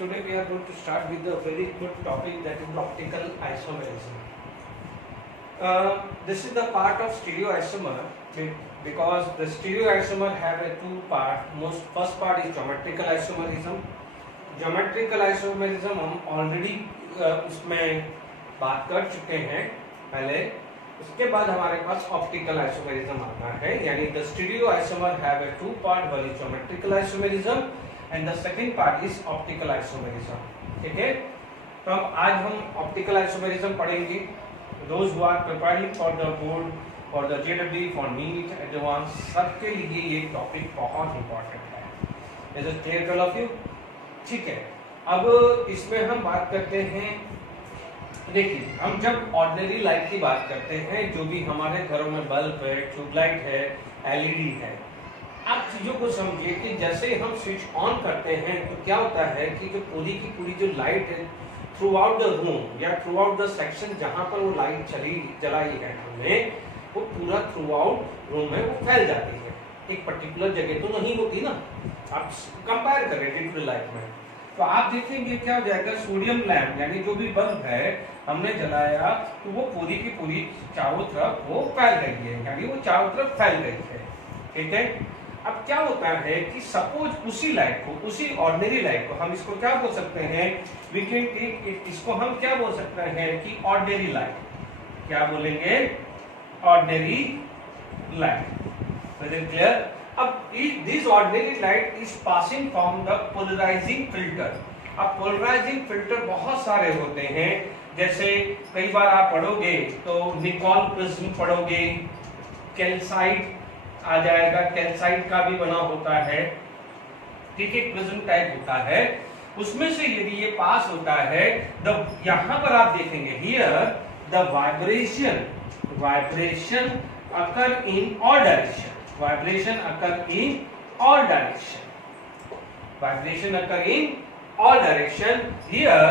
Today we are going to start with a very good topic, that is optical isomerism. This is the part of stereoisomer because the stereoisomer have a two part. First part is geometrical isomerism. Geometrical isomerism हम already उसमें बात कर चुके हैं पहले. उसके बाद हमारे पास ऑप्टिकल आइसोमेरिज्म आता है, यानी the stereo isomer have a two part, one is geometrical isomerism and the second part is optical isomerism. ठीक है, तो अब आज हम ऑप्टिकल आइसोमेरिज्म पढ़ेंगे. Those who are preparing for the board, for the जेडब्ल्यू, फॉर नीट एडवांस, सबके लिए ये टॉपिक बहुत इंपॉर्टेंट है. Is it clear to all of you? ठीक है, अब इसमें हम बात करते हैं. देखिए, हम जब ऑर्डिनरी लाइट की बात करते हैं, जो भी हमारे घरों में बल्ब है, ट्यूबलाइट है, एलईडी है, आप चीजों को समझिए कि जैसे हम स्विच ऑन करते हैं तो क्या होता है कि जो पूरी की पूरी जो लाइट है थ्रू आउट द रूम या थ्रू आउट द सेक्शन जहां पर वो लाइट जलाई है हमने, वो पूरा थ्रू आउट रूम में वो फैल जाती है. एक पर्टिकुलर जगह तो नहीं होती ना. आप कंपेयर करें डे टू डे लाइफ में, तो आप देखेंगे क्या हो जाएगा, सोडियम लैंप यानी जो भी बल्ब है हमने जलाया तो वो पूरी की पूरी चारों तरफ वो फैल रही है, यानी वो चारों तरफ फैल गई है. ठीक है, अब क्या होता है कि सपोज उसी लाइट को, उसी ऑर्डिनरी लाइट को हम इसको क्या बोल सकते हैं, वी कैन टेक इट, इसको हम क्या बोल सकते हैं कि ऑर्डिनरी लाइट. क्या बोलेंगे? Ordinary light. Is it clear? अब this ordinary light is passing from the polarising filter. अब पोलराइजिंग फिल्टर बहुत सारे होते हैं, जैसे कई बार आप पढ़ोगे तो निकॉल प्रिज्म पढ़ोगे, कैल्साइट आ जाएगा, कैल्साइट का भी बना होता है. ठीक है, प्रिज्म टाइप होता है. उसमें से यदि ये पास होता है, यहां पर आप देखेंगे here the vibration occur in all direction. Vibration occur in all direction. Vibration occur in all direction. Here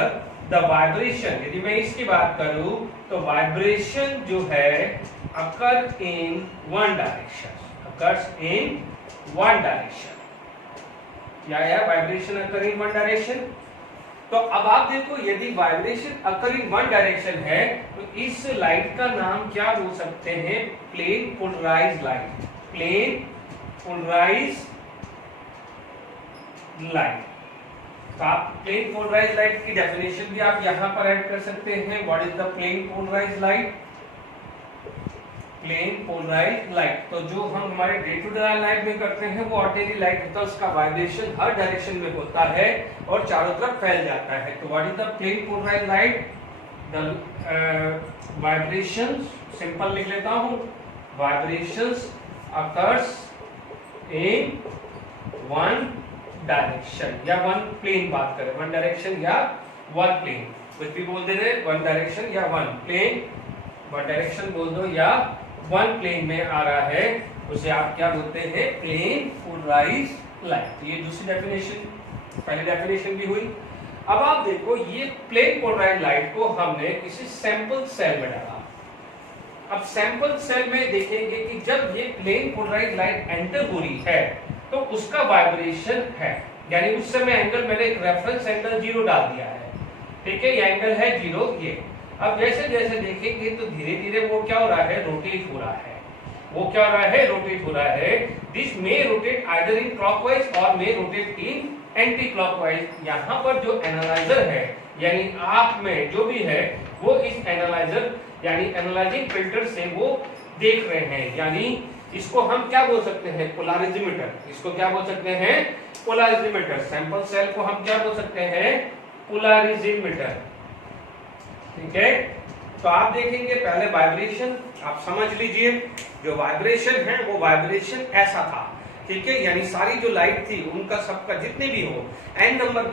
the vibration, यदि मैं इसकी बात करूं तो वाइब्रेशन जो है occur in one direction. occurs in one direction. क्या है vibration occur in one direction? तो अब आप देखो, यदि vibration occur in one direction है तो इस लाइट का नाम क्या बोल सकते हैं? Plane polarized light. Plane polarized light. तो आप प्लेन पोलराइज्ड लाइट की डेफिनेशन भी आप यहां पर ऐड कर सकते हैं. What is the plane polarized light? Plane polarized light. तो जो हम हमारे डे टू डे लाइफ में करते हैं वो ऑर्डिनरी लाइट होता है, उसका वाइब्रेशन हर डायरेक्शन में होता है और चारों तरफ फैल जाता है. तो what is the plane polarized light? The vibration, simple लिख लेता हूं, vibrations occurs in one direction या वन प्लेन. बात करें वन डायरेक्शन या वन प्लेन, कुछ भी बोल दे रहे, वन डायरेक्शन या वन प्लेन. वन डायरेक्शन बोल दो या वन प्लेन में आ रहा है, उसे आप क्या बोलते हैं? Plane polarized light. ये दूसरी डेफिनेशन, पहली डेफिनेशन भी हुई. अब आप देखो, ये प्लेन पोलराइज्ड लाइट को हमने किसी सैंपल सेल में डाला. अब सैंपल सेल में देखेंगे कि जब ये प्लेन पोलराइज्ड लाइट एंटर हो रही है तो उसका वाइब्रेशन है, यानी उस समय एंगल, मैंने एक रेफरेंस एंगल 0 डाल दिया है. ठीक है, ये एंगल है 0 ये. अब जैसे जैसे देखेंगे तो धीरे धीरे वो क्या हो रहा है? रोटेट हो रहा है. वो क्या हो रहा है? रोटेट हो रहा है. This may rotate either in clockwise और मे रोटेट इन एंटी क्लॉकवाइज. यहाँ पर जो एनालाइजर है, यानी आप में जो भी है, वो इस एनालाइजर यानी एनालाइजिंग फिल्टर से वो देख रहे हैं, यानी इसको हम क्या बोल सकते हैं? पोलराइजोमीटर. इसको क्या बोल सकते हैं? पोलराइजोमीटर. सैंपल सेल को हम क्या बोल सकते हैं? पोलराइजोमीटर. ठीक है, तो आप देखेंगे पहले वाइब्रेशन आप समझ लीजिए. जो वाइब्रेशन है वो वाइब्रेशन ऐसा था. ठीक है, यानी सारी जो लाइट थी उनका सबका जितने भी हो, n नंबर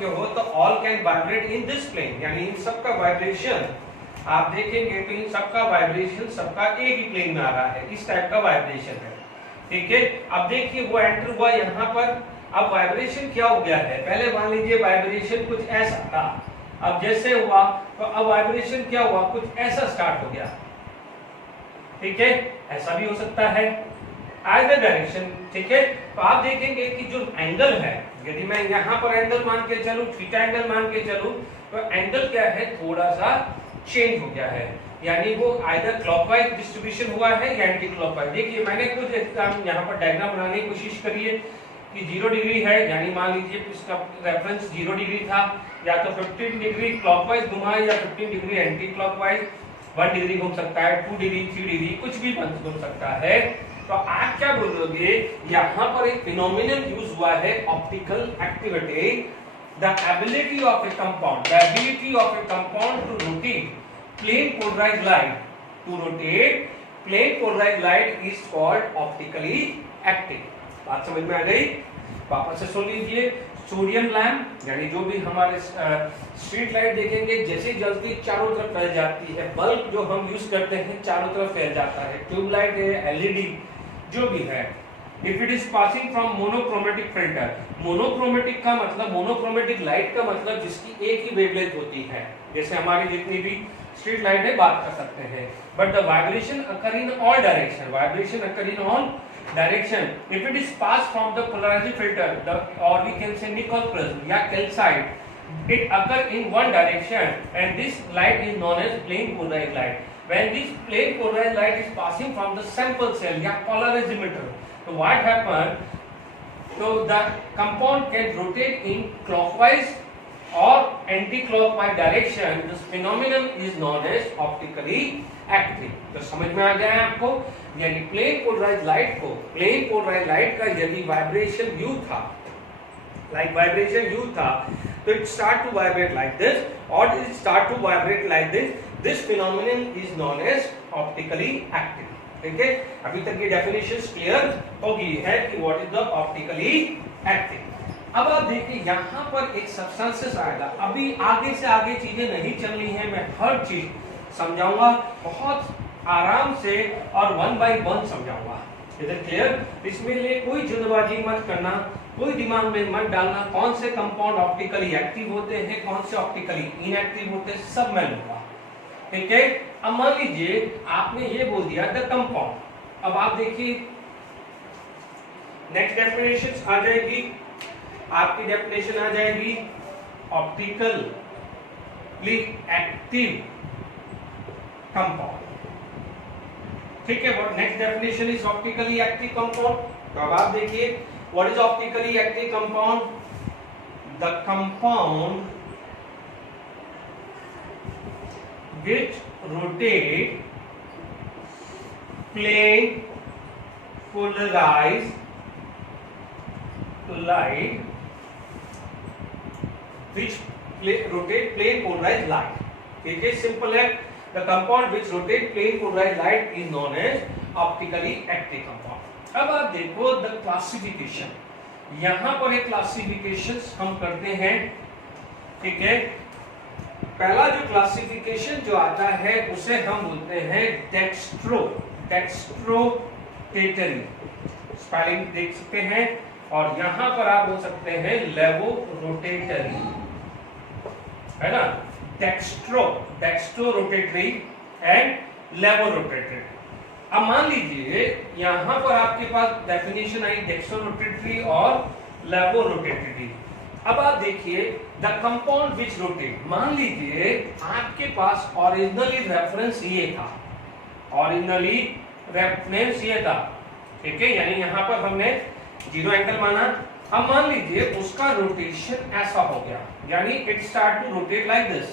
के हो तो all can vibrate in this plane, यानी इन सबका वाइब्रेशन आप देखेंगे तो इन सबका वाइब्रेशन सबका एक ही प्लेन में आ रहा है. इस टाइप का वाइब्रेशन है. ठीक है, अब देखिए वो एंटर हुआ यहाँ पर. अब वाइब्रेशन क्या हो गया है? पहले मान लीजिए वाइब्रेशन कुछ ऐसा था, अब जैसे हुआ तो अब वाइब्रेशन क्या हुआ? कुछ ऐसा स्टार्ट हो गया. ठीक है, ऐसा भी हो सकता है, आइदर डायरेक्शन. ठीक है, तो आप देखेंगे कि जो एंगल है यदि मैं यहाँ पर एंगल मान के चलूं, थीटा एंगल मान के चलूं, तो एंगल क्या है, थोड़ा सा चेंज हो गया है, यानी वो आइदर क्लॉकवाइज डिस्ट्रीब्यूशन हुआ है या एंटी क्लॉकवाइज। देखिए मैंने कुछ एग्जाम यहाँ पर डायग्राम बनाने की कोशिश करी है कि 0 डिग्री है, यानी मान लीजिए इसका रेफरेंस 0 डिग्री था, या तो 15 डिग्री क्लॉकवाइज घुमाए या 15 डिग्री एंटी क्लॉकवाइज, 1 डिग्री घूम सकता है, 2 डिग्री, 3 डिग्री, कुछ भी घूम सकता है। तो आप क्या बोलोगे, यहाँ पर एक फिनोमिनन यूज हुआ है, optical activity, the ability of a compound, the ability of a compound to rotate plane polarized light, to rotate plane polarized light is called optically active। बात समझ में आ गई? वापस से सुन लीजिए। सोडियम लैंप यानी जो भी हमारे स्ट्रीट लाइट देखेंगे, जैसे जलती चारों तरफ फैल जाती है, बल्ब जो हम यूज करते हैं चारों तरफ फैल जाता है, ट्यूबलाइट है, एलईडी जो भी है। If it is passing from monochromatic filter, monochromatic का मतलब, मोनोक्रोमेटिक लाइट का मतलब जिसकी एक ही वेवलेंथ होती है, जैसे हमारी जितनी भी स्ट्रीट लाइट है बात कर सकते हैं। But the vibration occur in all direction, vibration occur in all direction if it is pass from the polarized filter, the और we can say Nicol prism या calcite, it occur in one direction and this light is known as plane polarized light. When this plane polarized light is passing from the sample cell या polarizimeter, so what happen, so the compound can rotate in clockwise or anti-clockwise direction. This phenomenon is known as optically active। तो समझ में आ गया है आपको, यानी plane polarized light को, प्लेन पोलराइज्ड लाइट का यदि वाइब्रेशन यू था, like vibration u था, तो it start to vibrate like this or it start to vibrate like this, this phenomenon is known as optically active। ठीक है, अभी तक ये डेफिनेशंस क्लियर हो गई है कि what is the optically active. अब आप देखिए यहाँ पर एक सब्सटेंसेस आएगा, अभी आगे से आगे चीजें नहीं चल रही हैं, मैं हर चीज समझाऊंगा बहुत आराम से और 1 by 1 समझाऊंगा। Is it clear? इसमें लिए कोई जल्दबाजी मत करना, कोई दिमाग में मत डालना कौन से कंपाउंड ऑप्टिकली एक्टिव होते हैं, कौन से ऑप्टिकली इनएक्टिव होते हैं, सब मैं लूंगा। ठीक है, अब मान लीजिए आपने ये बोल दिया द कंपाउंड, अब आप देखिए नेक्स्ट डेफिनेशन आ जाएगी, आपकी डेफिनेशन आ जाएगी ऑप्टिकली एक्टिव कंपाउंड। ठीक है, what next definition is optically active compound. तो अब आप देखिए what is optically active compound, the compound which rotate plane polarized light, which rotate plane polarized light। ठीक है, सिंपल है, the compound which rotate plane polarized light is known as optically active compound। अब आप देखो the classification, यहां पर एक classification हम करते हैं। ठीक है, पहला जो क्लासिफिकेशन जो आता है उसे हम बोलते हैं डेक्स्ट्रोटेटरी, स्पेलिंग देख सकते हैं, और यहां पर आप बोल सकते हैं लेवोरोटेटरी, है ना, डेक्स्ट्रोरोटेटरी एंड लेवोरोटेटरी। अब मान लीजिए यहां पर आपके पास डेफिनेशन आई डेक्स्ट्रोरोटेटरी और लेवोरोटेटरी। अब आप देखिए द कंपाउंड विच रोटेट, मान लीजिए आपके पास ओरिजिनली रेफरेंस ये था, ओरिजिनली रेफरेंस ये था। ठीक है, यानी यहां पर हमने 0 एंगल माना। अब मान लीजिए उसका रोटेशन ऐसा हो गया, यानी it start to rotate like this,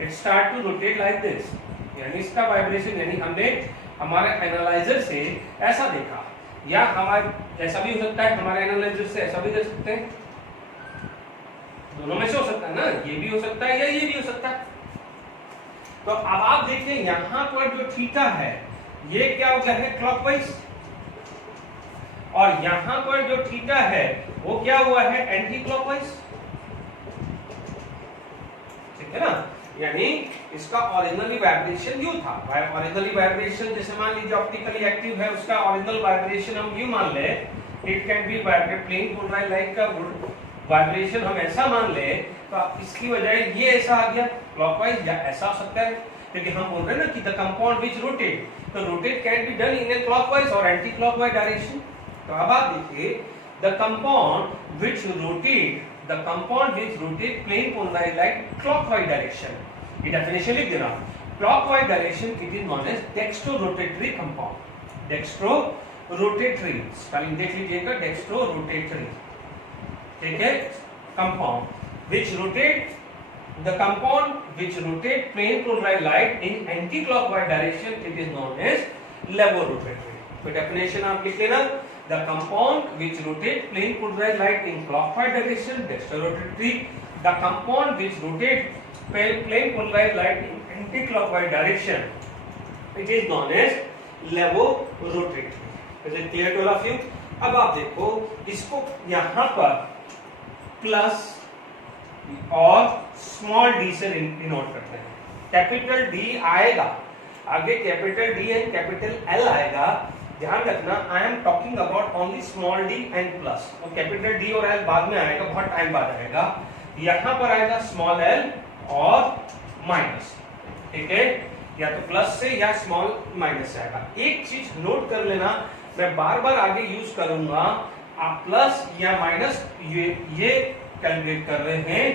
it start to rotate like this, यानी इसका वाइब्रेशन, यानी हमने हमारे एनालाइजर से ऐसा देखा, या हमारे ऐसा भी हो सकता है, हमारे एनालाइजर से ऐसा भी देख सकते हैं, दोनों में से हो सकता है ना, ये भी हो सकता है या ये भी हो सकता है। तो अब आप देखिए यहां पर जो थीटा है ये क्या हो गया है क्लॉकवाइज, और यहां पर जो थीटा है वो क्या हुआ है एंटी क्लॉकवाइज। ठीक है ना, यानी इसका ओरिजिनली वाइब्रेशन यू था, ओरिजिनली वाइब्रेशन जैसे मान लीजिए ऑप्टिकली एक्टिव है, उसका ओरिजिनल वाइब्रेशन हम यू मान ले, it can be vibrate plane polarized light का वाइब्रेशन हम ऐसा मान ले, तो इसकी बजाय ये ऐसा आ गया क्लॉकवाइज, या ऐसा हो सकता है, क्योंकि हम बोल रहे हैं ना कि द कंपाउंड विच रोटेट, तो rotate can be done in A clockwise और एंटी क्लॉकवाइज डायरेक्शन। तो अब आप देखिए the compound which rotate plane polarized light clockwise direction. ये definition लिख देना. Clockwise direction it is known as dextrorotatory compound. Dextrorotatory spelling देख लीजिएगा, dextrorotatory. ठीक है, compound which rotate plane polarized light in anti-clockwise direction it is known as levorotatory. तो definition आप लिख लेना. The compound which rotate plane polarized light in clockwise direction dextrorotatory. The compound which rotate plane polarized light in anti-clockwise direction it is known as levorotatory. Is it clear to all of you? अब आप देखो इसको यहाँ पर plus और small D से denote करते हैं. कैपिटल डी आएगा आगे, capital D and capital L आएगा. ध्यान रखना, I am talking about only small D and plus. तो कैपिटल डी और एल बाद में आएगा, बहुत टाइम बाद आएगा. यहाँ पर आएगा स्मॉल एल और माइनस. ठीक है, या तो प्लस से या स्मॉल माइनस से आएगा. एक चीज नोट कर लेना, मैं बार बार आगे यूज करूंगा. आप प्लस या माइनस ये कैलकुलेट कर रहे हैं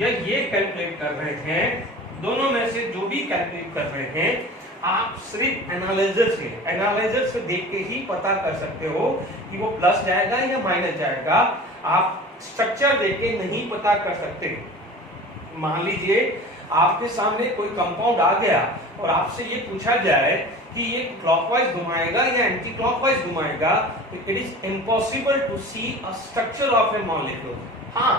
या ये कैलकुलेट कर रहे हैं, दोनों में से जो भी कैलकुलेट कर रहे हैं, आप सिर्फ एनालाइजर से देख के ही पता कर सकते हो कि वो प्लस जाएगा या माइनस जाएगा. आप स्ट्रक्चर देख के नहीं पता कर सकते. मान लीजिए आपके सामने कोई कंपाउंड आ गया और आपसे ये पूछा जाए कि ये क्लॉकवाइज घुमाएगा या एंटी क्लॉकवाइज घुमाएगा, तो it is impossible to see a structure of a molecule. हाँ,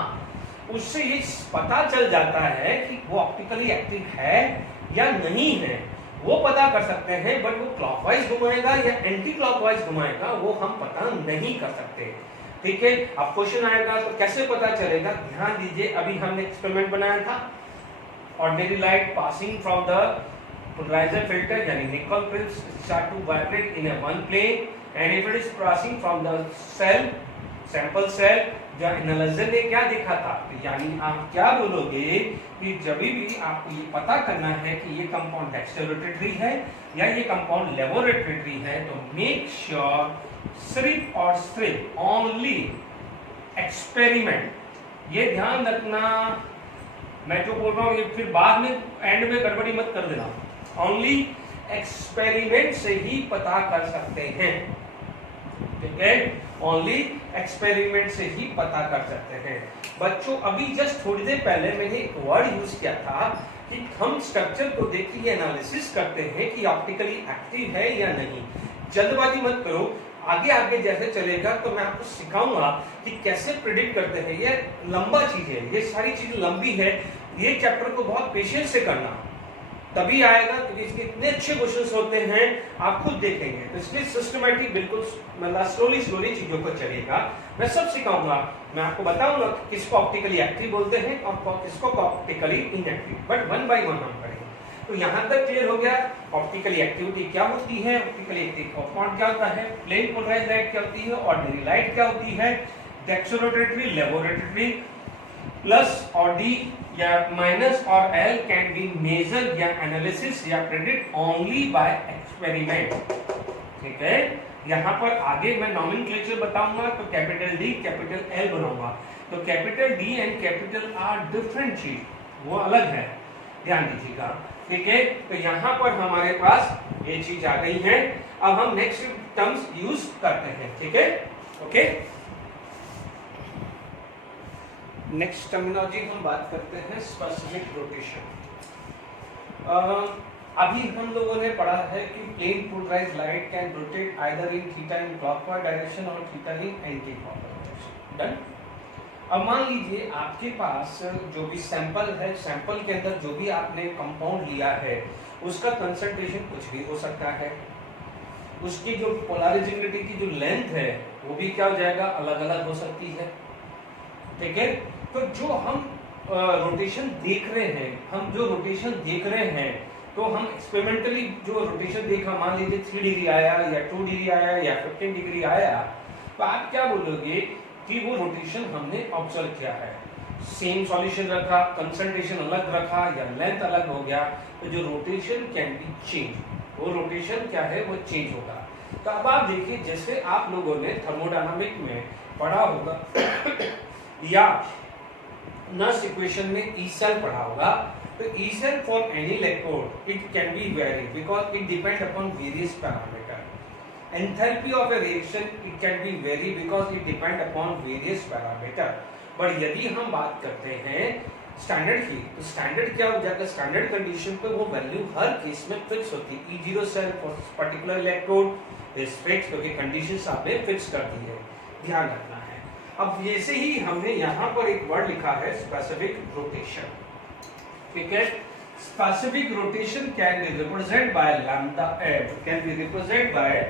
उससे ये पता चल जाता है कि वो ऑप्टिकली एक्टिव है या नहीं है, वो पता कर सकते हैं. बट वो क्लॉकवाइज घुमाएगा या एंटी क्लॉकवाइज घुमाएगा वो हम पता नहीं कर सकते. ठीक है, अब क्वेश्चन आएगा तो कैसे पता चलेगा. ध्यान दीजिए, अभी हमने एक्सपेरिमेंट बनाया था. Ordinary light passing from the polarizer filter, यानी nickel pills start to vibrate in a one plane, and if it is passing from the sample cell, जो एनालाइजर ने क्या देखा था, यानी आप क्या बोलोगे कि जब भी आपको ये पता करना है कि ये कंपाउंड डेक्स्ट्रोरोटेटरी है या ये कंपाउंड लेवोरोटेटरी है, तो मेक श्योर सिर्फ और सिर्फ ओनली एक्सपेरिमेंट. ये ध्यान रखना, मैं जो बोल रहा हूँ ये फिर बाद में एंड में गड़बड़ी मत कर देना. ओनली एक्सपेरिमेंट से ही पता कर सकते हैं. ठीक है, ओनली एक्सपेरिमेंट से ही पता कर सकते हैं. बच्चों, अभी जस्ट थोड़ी देर पहले मैंने एक वर्ड यूज किया था कि हम स्ट्रक्चर को देख के एनालिसिस करते हैं कि ऑप्टिकली एक्टिव है या नहीं. जल्दबाजी मत करो, आगे आगे जैसे चलेगा तो मैं आपको सिखाऊंगा कि कैसे प्रिडिक्ट करते हैं. ये लंबा चीज है, ये सारी चीज लंबी है. ये चैप्टर को बहुत पेशेंस से करना, तभी आएगा, क्योंकि इसके इतने अच्छे क्वेश्चंस होते हैं, आप खुद देखेंगे. तो इसलिए सिस्टमैटिक बिल्कुल मतलब स्लोली चीजों को चलेगा. मैं सब सिखाऊंगा, मैं आपको बताऊंगा किसको ऑप्टिकली एक्टिव बोलते हैं और किसको optically inactive, but one by one हम करेंगे. तो यहाँ तक क्लियर हो गया ऑप्टिकली एक्टिविटी क्या होती है, ऑप्टिकली एक्टिव कंपाउंड क्या होता है, प्लेन पोलराइज्ड लाइट क्या होती है, ऑर्डिनरी लाइट क्या होती है, डेक्स्ट्रोरोटेटरी, लेवोरोटेटरी, प्लस और डी या माइनस और एल कैन बी मेजर या एनालिसिस या प्रेडिक्ट ओनली बाय एक्सपेरिमेंट. ठीक है, यहाँ पर आगे मैं नॉमेनक्लेचर बताऊंगा तो कैपिटल डी कैपिटल एल बनाऊंगा. तो capital D and capital R different चीज, वो अलग है, ध्यान दीजिएगा. ठीक है, तो यहाँ पर हमारे पास ये चीज आ गई है. अब हम नेक्स्ट टर्म्स यूज करते हैं. ठीक है, ओके. नेक्स्ट टर्मिनोलॉजी हम बात करते हैं स्पेसिफिक रोटेशन. अभी हम लोगों ने पढ़ा है कि plane polarized light can rotate either in theta in clockwise direction और theta in anti clockwise direction. Done. अब मान लीजिए आपके पास जो भी सैंपल है, सैंपल के अंदर जो भी आपने कंपाउंड लिया है उसका कंसंट्रेशन कुछ भी हो सकता है. उसकी जो पोलरिटी की जो लेंथ है वो भी क्या हो जाएगा, अलग अलग हो सकती है. ठीक है, तो जो हम रोटेशन देख रहे हैं, तो हम एक्सपेरिमेंटली जो रोटेशन देखा, मान लीजिए 3 डिग्री आया या 2 डिग्री आया या 15 डिग्री आया, तो आप क्या बोलोगे कि वो रोटेशन हमने ऑब्जर्व किया है. सेम सॉल्यूशन रखा, कंसंट्रेशन अलग रखा या लेंथ अलग हो गया, तो जो रोटेशन कैन बी चेंज, वो रोटेशन क्या है वो चेंज होगा. तो अब आप देखिए, जैसे आप लोगों ने थर्मोडायनामिक में पढ़ा होगा या नर्स इक्वेशन में ई सेल पढ़ा होगा, तो E cell for any electrode it can be vary because it depend upon various parameter. Enthalpy of a reaction it can be vary because it depend upon various parameter. But यदि हम बात करते हैं standard की, तो standard क्या हो जाएगा, स्टैंडर्ड कंडीशन पे वो वैल्यू हर केस में फिक्स होती है. E0 cell for particular electrode is fix, क्योंकि कंडीशंस आपने फिक्स कर दी है, ध्यान रखना है. अब जैसे ही हमने यहाँ पर एक वर्ड लिखा है स्पेसिफिक रोटेशन, ठीक है. Specific rotation can be represent by lambda F, can be represent by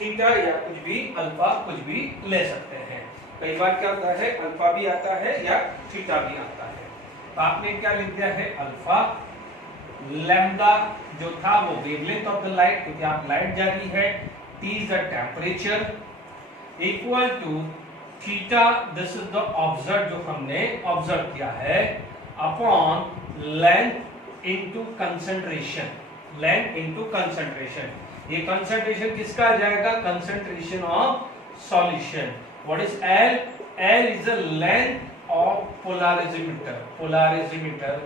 theta या कुछ भी अल्फा, कुछ भी ले सकते हैं. कई बार क्या होता है, अल्फा भी आता है या थीटा भी आता है. तो आपने क्या लिख दिया है, अल्फा. लैम्डा जो था वो वेवलेंथ ऑफ द लाइट, क्योंकि आप लाइट जा रही है. T is the temperature equal to theta, this is the observe, जो हमने ऑब्जर्व किया है, upon length into concentration. Length into concentration, ये कंसंट्रेशन किसका आ जाएगा, concentration of solution. What is L? L is the length of polarimeter. Polarimeter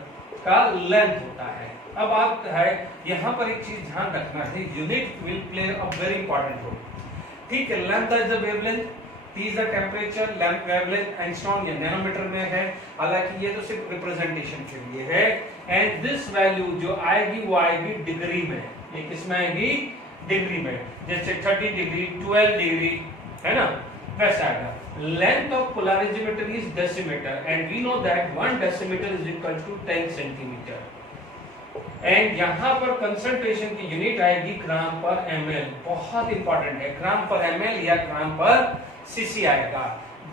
का length होता है. अब आप है यहाँ पर एक चीज ध्यान रखना है, unit will play a very important role. ठीक है, length is the wavelength, T is the temperature, length wavelength angstrom या नैनोमीटर में है. हालांकि ये तो सिर्फ रिप्रेजेंटेशन के लिए है. एंड दिस वैल्यू जो आएगी वो आएगी डिग्री में. ये किसमें आएगी, डिग्री में. जैसे 30 डिग्री, 12 डिग्री, है ना, वैसा आएगा. Length of polarimeter is decimeter, and we know that 1 decimeter is equal to 10 centimeter. And यहाँ पर concentration की यूनिट आएगी ग्राम पर ml. बहुत इंपॉर्टेंट है, ग्राम पर ml या ग्राम पर cc आएगा.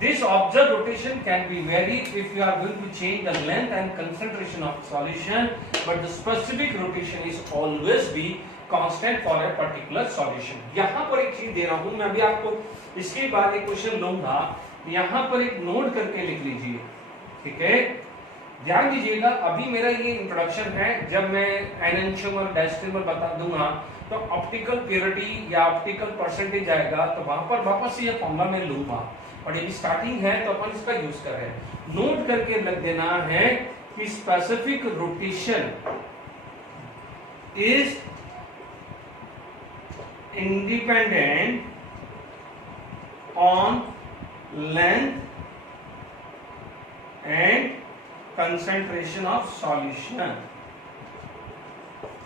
This observed rotation can be varied if you are going to change the length and concentration of solution, but the specific rotation is always be constant for a particular solution. यहाँ पर एक चीज दे रहा हूँ मैं, अभी आपको इसके बाद एक क्वेश्चन लूंगा, यहाँ पर एक नोट करके लिख लीजिए, ठीक है. ध्यान दीजिएगा, अभी मेरा ये इंट्रोडक्शन है. जब मैं एनेंशियम और डायस्ट्रीमर बता दूंगा तो ऑप्टिकल प्योरिटी या ऑप्टिकल परसेंटेज आएगा, तो वहां पर वापस ये फॉर्मूला मैं लूंगा. और ये स्टार्टिंग है तो अपन इसका यूज कर रहे हैं. नोट करके रख देना है कि specific rotation is independent on length and concentration of solution.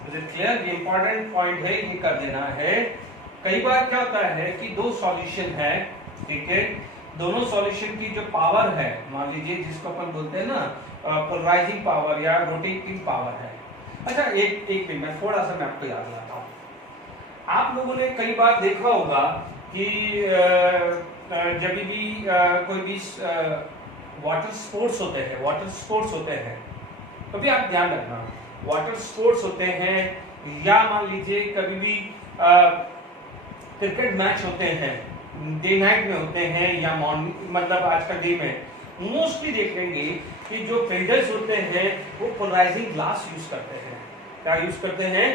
Is it clear? ये इंपॉर्टेंट पॉइंट है, ये कर देना है. कई बार क्या होता है कि दो सॉल्यूशन है, ठीक है, दोनों सॉल्यूशन की जो पावर है, मान लीजिए जिसको अपन बोलते हैं ना पोलराइजिंग पावर या रोटेटिंग पावर है. अच्छा, एक मिनट मैं थोड़ा सा मैं आपको याद दिलाता हूँ. आप लोगों ने कई बार देखा होगा कि जब भी कोई भी वाटर स्पोर्ट्स होते हैं, तो भी आप ध्यान रखना, वाटर स्पोर्ट्स होते हैं या मान लीजिए कभी भी क्रिकेट मैच होते हैं, डे नाइट में होते हैं या मॉर्निंग, मतलब आज का डे में, मोस्टली देखेंगे कि जो फील्डर्स होते हैं वो पोलराइजिंग ग्लास यूज करते हैं. क्या यूज करते हैं,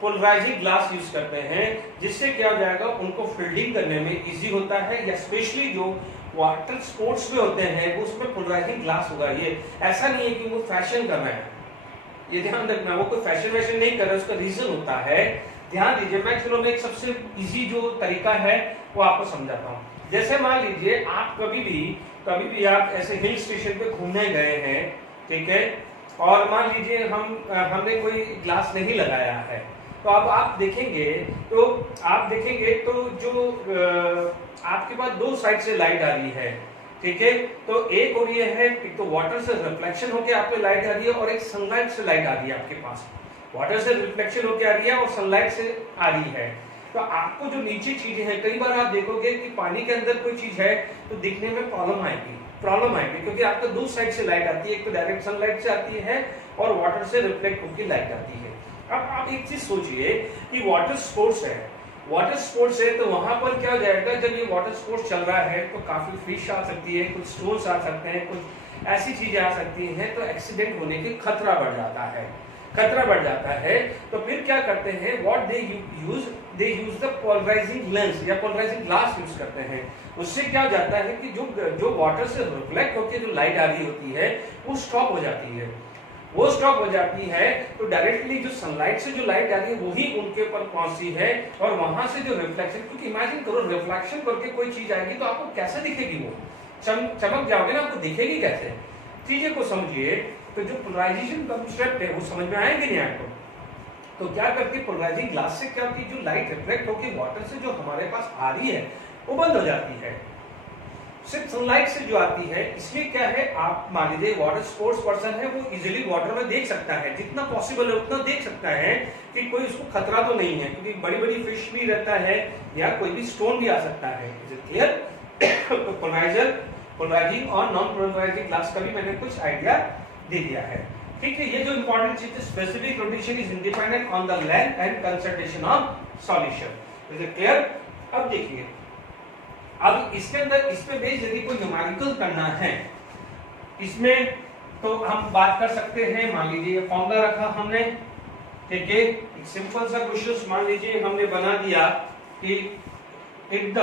पोलराइजिंग ग्लास यूज करते हैं, जिससे क्या हो जाएगा, उनको फील्डिंग करने में इजी होता है. या स्पेशली जो वाटर स्पोर्ट्स में होते हैं वो उसमें पोलराइजिंग ग्लास होगा. ये ऐसा नहीं है कि वो फैशन कर रहे हैं, ये ध्यान रखना, वो कोई फैशन नहीं कर रहे, उसका रीजन होता है. ध्यान दीजिए, मैं चलो मैं एक सबसे इजी जो तरीका है वो आपको समझाता हूँ. जैसे मान लीजिए आप कभी भी आप ऐसे हिल स्टेशन पे घूमने गए हैं, ठीक है, और मान लीजिए हमने कोई ग्लास नहीं लगाया है, तो अब आप देखेंगे तो जो आपके पास दो साइड से लाइट आ रही है, ठीक है, तो एक और ये है, एक तो वाटर से रिफ्लेक्शन होकर आप पे लाइट आ रही है और एक सनलाइट से लाइट आ रही है. आपके पास वाटर से रिफ्लेक्शन होकर आ रही है और सनलाइट से आ रही है. तो आपको जो नीचे चीजें हैं, कई बार आप देखोगे कि पानी के अंदर कोई चीज है तो दिखने में प्रॉब्लम आएगी, क्योंकि आपको दो साइड से लाइट आती है, एक तो डायरेक्ट सनलाइट से आती है और वाटर से रिफ्लेक्ट होकर लाइट आती है. अब आप एक चीज सोचिए कि वाटर स्पोर्ट्स है तो वहां पर क्या हो जाएगा, जब ये वाटर स्पोर्ट्स चल रहा है तो काफी फिश आ सकती है, कुछ स्टोन्स आ सकते हैं, कुछ ऐसी चीजें आ सकती हैं, तो एक्सीडेंट होने के खतरा बढ़ जाता है. खतरा बढ़ जाता है, तो फिर क्या करते हैं, what they use the polarizing lens या पोलराइजिंग ग्लास यूज करते हैं। उससे क्या हो जाता है कि जो वाटर से रिफ्लेक्ट होकर जो लाइट आ रही होती है वो स्टॉप हो जाती है। वो स्टॉप हो जाती है तो डायरेक्टली जो सनलाइट से जो लाइट आ रही है वही उनके ऊपर पहुंचती है, और वहां से जो रिफ्लेक्शन, क्योंकि इमेजिन करो रिफ्लेक्शन करके कोई चीज आएगी तो आपको कैसे दिखेगी, वो चमक जाओगे ना, आपको दिखेगी कैसे। चीजें को समझिए, तो जो पोलराइजेशन कंसेप्ट है वो समझ में आएगी नहीं आपको। तो क्या करती है पोलराइजिंग ग्लास से, क्या होती है, जो लाइट रिफ्लेक्ट होकर वाटर से जो हमारे पास आ रही है वो बंद हो जाती है, सिर्फ सनलाइट से जो आती है। इसलिए क्या है, आप मान लीजिए वाटर स्पोर्ट्स पर्सन है, वो इजीली वाटर में देख सकता है, जितना पॉसिबल है उतना देख सकता है कि कोई उसको खतरा तो नहीं है, क्योंकि बड़ी बड़ी फिश भी रहता है या कोई भी स्टोन भी आ सकता है। Is it clear? तो पोलराइजिंग और नॉन पोलराइजिंग ग्लास का भी मैंने कुछ आइडिया दे दिया है। ठीक है, ये जो इंपॉर्टेंट चीज है, specific rotation is independent on the length and concentration of solution. Is it clear? अब देखिए, अब इसके अंदर इसमें बेस यदि कोई न्यूमेरिकल करना है इसमें, तो हम बात कर सकते हैं। मान लीजिए ये फॉर्मूला रखा हमने, ठीक है, एक सिंपल सा क्वेश्चन मान लीजिए हमने बना दिया कि इफ द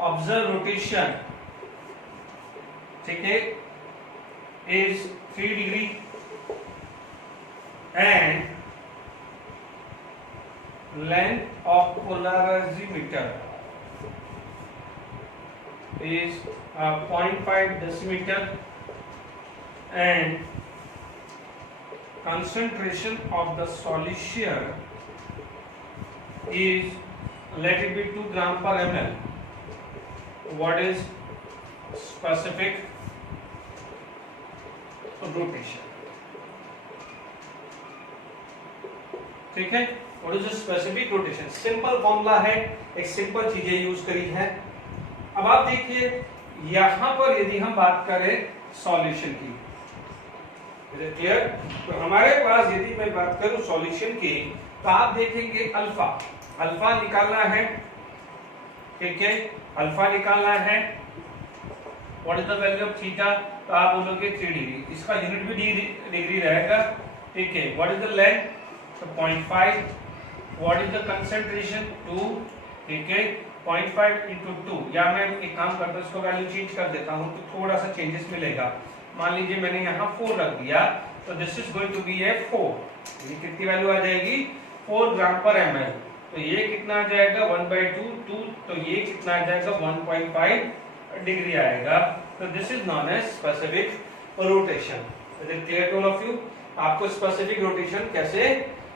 ऑब्जर्व रोटेशन, ठीक है, is 3 degree and length of polarimeter is 0.5 decimeter and concentration of the solution is, let it be 2 gram per ml. What is specific rotation? ठीक है, what is the specific rotation? Simple formula है, एक simple चीजें use करी है। अब आप देखिए यहां पर यदि हम बात करें सॉल्यूशन की, क्लियर, तो हमारे पास यदि मैं बात करूं सॉल्यूशन की, तो आप देखेंगे अल्फा निकालना है, ठीक है, अल्फा निकालना है। What is the value of theta? तो आप बोलोगे 3 डिग्री, इसका यूनिट भी डिग्री रहेगा, ठीक है। What is the length? तो 0.5। What is the concentration? 2, ठीक है, 0.5 into 2, या मैं एक काम करता हूं, इसको वैल्यू चेंज कर देता हूं तो थोड़ा सा चेंजेस मिलेगा। मान लीजिए मैंने यहाँ 4 रख दिया, तो this is going to be a 4, ये कितनी वैल्यू आ जाएगी? 4 ग्राम पर ml। तो ये कितना आ जाएगा? 1/2, 2, तो ये कितना आ जाएगा? 1.5 डिग्री आएगा। तो this is known as specific rotation. Is it clear to all of you? आपको स्पेसिफिक रोटेशन कैसे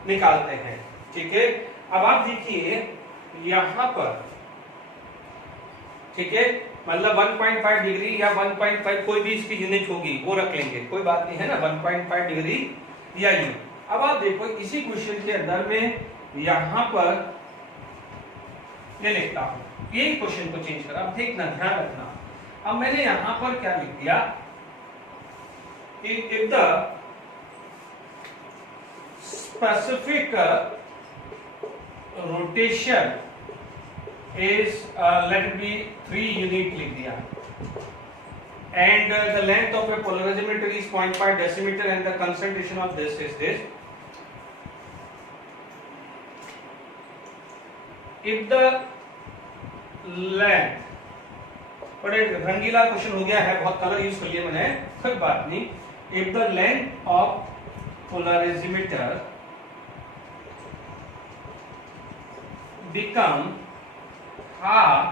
निकालते हैं, ठीक है। अब आप देखिए यहां पर, ठीक है, मतलब 1.5 डिग्री या 1.5 कोई भी इसकी यूनिट होगी वो रख लेंगे, कोई बात नहीं है ना, 1.5 डिग्री या यूनिट। अब आप देखो इसी क्वेश्चन के अंदर में यहां पर ये लिखता हूं, ये क्वेश्चन को चेंज करा, अब देखना, ध्यान रखना। अब मैंने यहां पर क्या लिख दिया कि if the specific rotation is let it be 3 unit लिख दिया, and the length of a polarimeter is 0.5 decimeter and the concentration of this is this. If the length, बड़े रंगीला क्वेश्चन हो गया है, बहुत कलर यूज कर लिया मैंने, कोई बात नहीं। If the length of polarimeter become half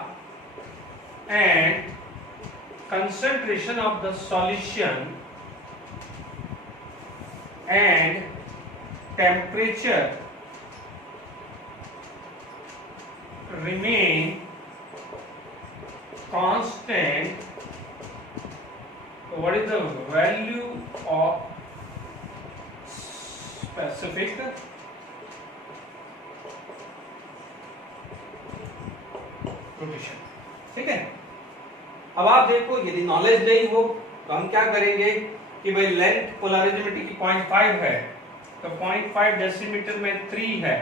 and concentration of the solution and temperature remain constant, what is the value of specific rotation? ठीक है। अब आप देखो यदि नॉलेज नहीं हो तो हम क्या करेंगे कि भाई लेंथ पोलरिमेट्री की 0.5 है, तो 0.5 डेसीमीटर में 3 है,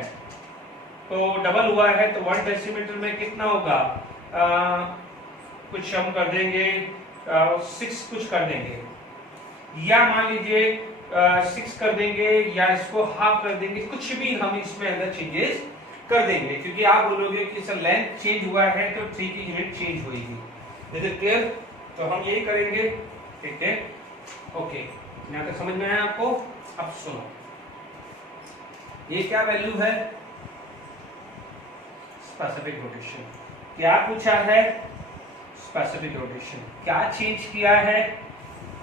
तो डबल हुआ है, तो 1 डेसीमीटर में कितना होगा? कुछ हम कर देंगे 6 कुछ कर देंगे, या मान लीजिए 6 कर देंगे या इसको हाफ कर देंगे, कुछ भी हम इसमें अंदर चेंजेस कर देंगे, क्योंकि आप बोलोगे कि सर लेंथ चेंज हुआ है तो 3 की यूनिट चेंज होगी। Is it clear? तो हम यही करेंगे, ठीक है, ओके, यहाँ तक समझ में आया आपको? अब सुनो, ये क्या वैल्यू है? Specific rotation. क्या पूछा है? Specific rotation. क्या चेंज किया है?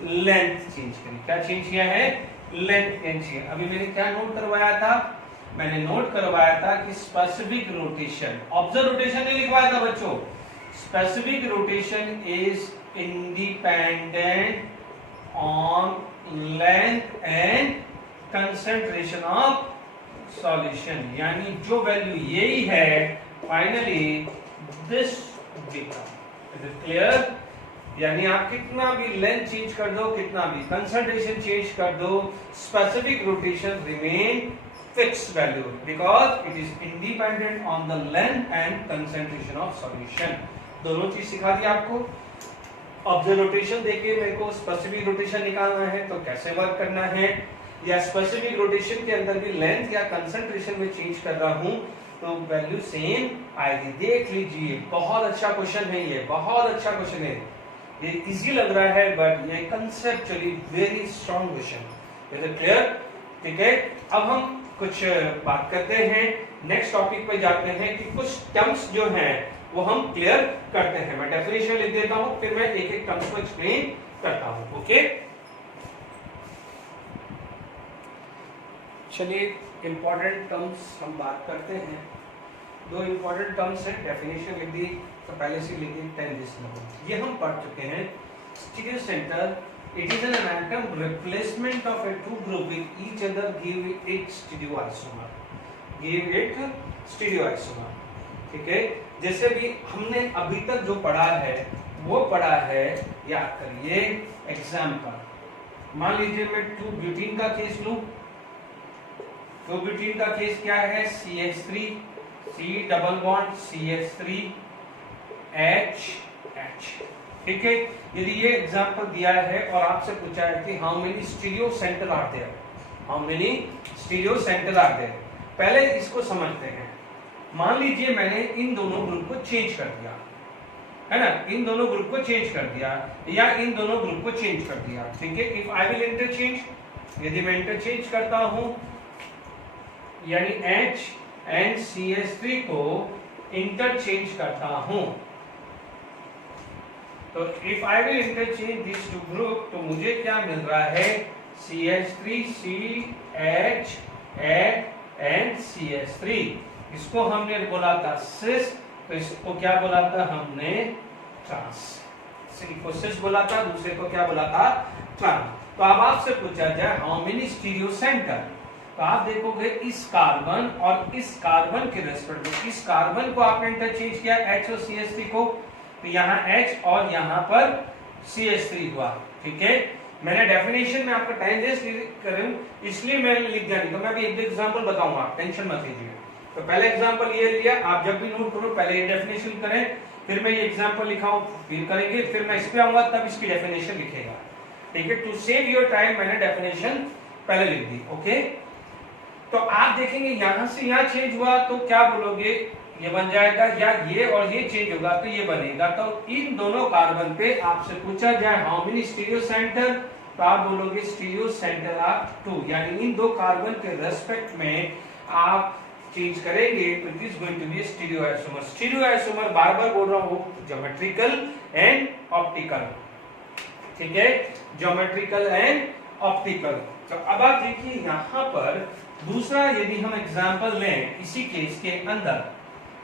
लेंथ चेंज करी। क्या चेंज किया है? लेंथ चेंज किया। अभी मैंने क्या नोट करवाया था? मैंने नोट करवाया था कि स्पेसिफिक रोटेशन, ऑब्जर्व रोटेशन नहीं लिखवाया था बच्चों। Specific rotation is independent on length and concentration of solution, यानी जो वैल्यू यही है finally this become. Is it clear? यानी आप कितना भी लेंथ चेंज कर दो, कितना भी कंसंट्रेशन चेंज कर दो, specific rotation remain fixed value because it is independent on the length and concentration of solution. दोनों चीज सिखा दी आपको। ऑब्जर्व रोटेशन देके मेरे को स्पेसिफिक रोटेशन निकालना है तो कैसे वर्क करना है, या स्पेसिफिक रोटेशन के अंदर भी लेंथ या कंसंट्रेशन में चेंज कर रहा हूं तो वैल्यू सेम आएगी। देख लीजिए, बहुत अच्छा क्वेश्चन है ये, बहुत अच्छा क्वेश्चन है। ये इजी लग रहा है बट ये conceptually very strong question. Is it clear? ठीक है, अब हम कुछ बात करते हैं, नेक्स्ट टॉपिक पे जाते हैं कि कुछ टर्म्स जो हैं वो हम क्लियर करते हैं। मैं डेफिनेशन लिख देता हूं, फिर मैं एक एक टर्म्स को एक्सप्लेन करता हूं। ओके, चलिए इंपॉर्टेंट टर्म्स हम बात करते हैं। दो इंपॉर्टेंट टर्म्स हैं, डेफिनेशन लिख दी तो पहले से लिख दी, टेंजेंट। ये हम पढ़ चुके हैं। Stereo centre, it is an atom replacement of a two group with each other give it stereoisomer, give it stereoisomer। ठीक है, जैसे भी हमने अभी तक जो पढ़ा है वो पढ़ा है, याद करिए। एग्जाम्पल, मान लीजिए मैं 2-ब्यूटीन का केस लूं। 2-ब्यूटीन का केस क्या है? CH3 C double bond CH3 H H। ठीक है, यदि ये एग्जांपल दिया है और आपसे पूछा है कि how many stereo centre are there, how many stereo centre are there, पहले इसको समझते हैं। मान लीजिए मैंने इन दोनों ग्रुप को चेंज कर दिया, है ना, इन दोनों ग्रुप को चेंज कर दिया या इन दोनों ग्रुप को चेंज कर दिया। ठीक है, इफ आई विल इंटरचेंज, यदि मैं इंटरचेंज करता हूं, यानी H एंड CH3 को इंटरचेंज करता हूं, तो if I will interchange this two group, तो मुझे क्या मिल रहा है? CH3 CH and CH3। इसको हमने बोला था सिस, तो इसको क्या बोला था हमने? ट्रांस। इसको सिस बोला था, दूसरे को क्या बोला था? ट्रांस। तो अब आपसे पूछा जाए हाउ मेनी स्टीरियो सेंटर, तो आप देखोगे इस कार्बन और इस कार्बन के रेस्पेक्ट में, इस कार्बन को आपने इंटरचेंज किया H और CH3 को, तो यहाँ H और यहाँ पर CH3 हुआ। ठीक है, मैंने डेफिनेशन में आपका टाइम वेस्ट करूं इसलिए मैंने लिख दिया, नहीं तो मैं भी एक एग्जांपल बताऊंगा, आप टेंशन मत लीजिए। तो पहले एग्जांपल ये लिया, आप जब भी नोट करो पहले ये डेफिनेशन करें, फिर मैं ये एग्जांपल लिखाऊं, फिर करेंगे, फिर मैं इस पे आऊंगा तब इसकी डेफिनेशन लिखेगा। ठीक है, टू सेव योर टाइम मैंने डेफिनेशन पहले लिख दी। ओके, तो आप देखेंगे यहां से यहां चेंज हुआ तो क्या बोलोगे? ये बन जाएगा, या ये और ये चेंज होगा तो ये बनेगा। तो इन दोनों कार्बन पे आपसे पूछा जाए हाउ मेनी स्टीरियो सेंटर, तो आप बोलोगे स्टीरियो सेंटर आर 2, यानी इन दो कार्बन के रेस्पेक्ट में आप चेंज करेंगे तो it is going to be stereoisomer. Stereoisomer बार बार बोल रहा हूं, ज्योमेट्रिकल एंड ऑप्टिकल। ठीक है, ज्योमेट्रिकल एंड ऑप्टिकल। तो अब आप देखिए यहां पर दूसरा, यदि हम एग्जांपल लें इसी केस के अंदर,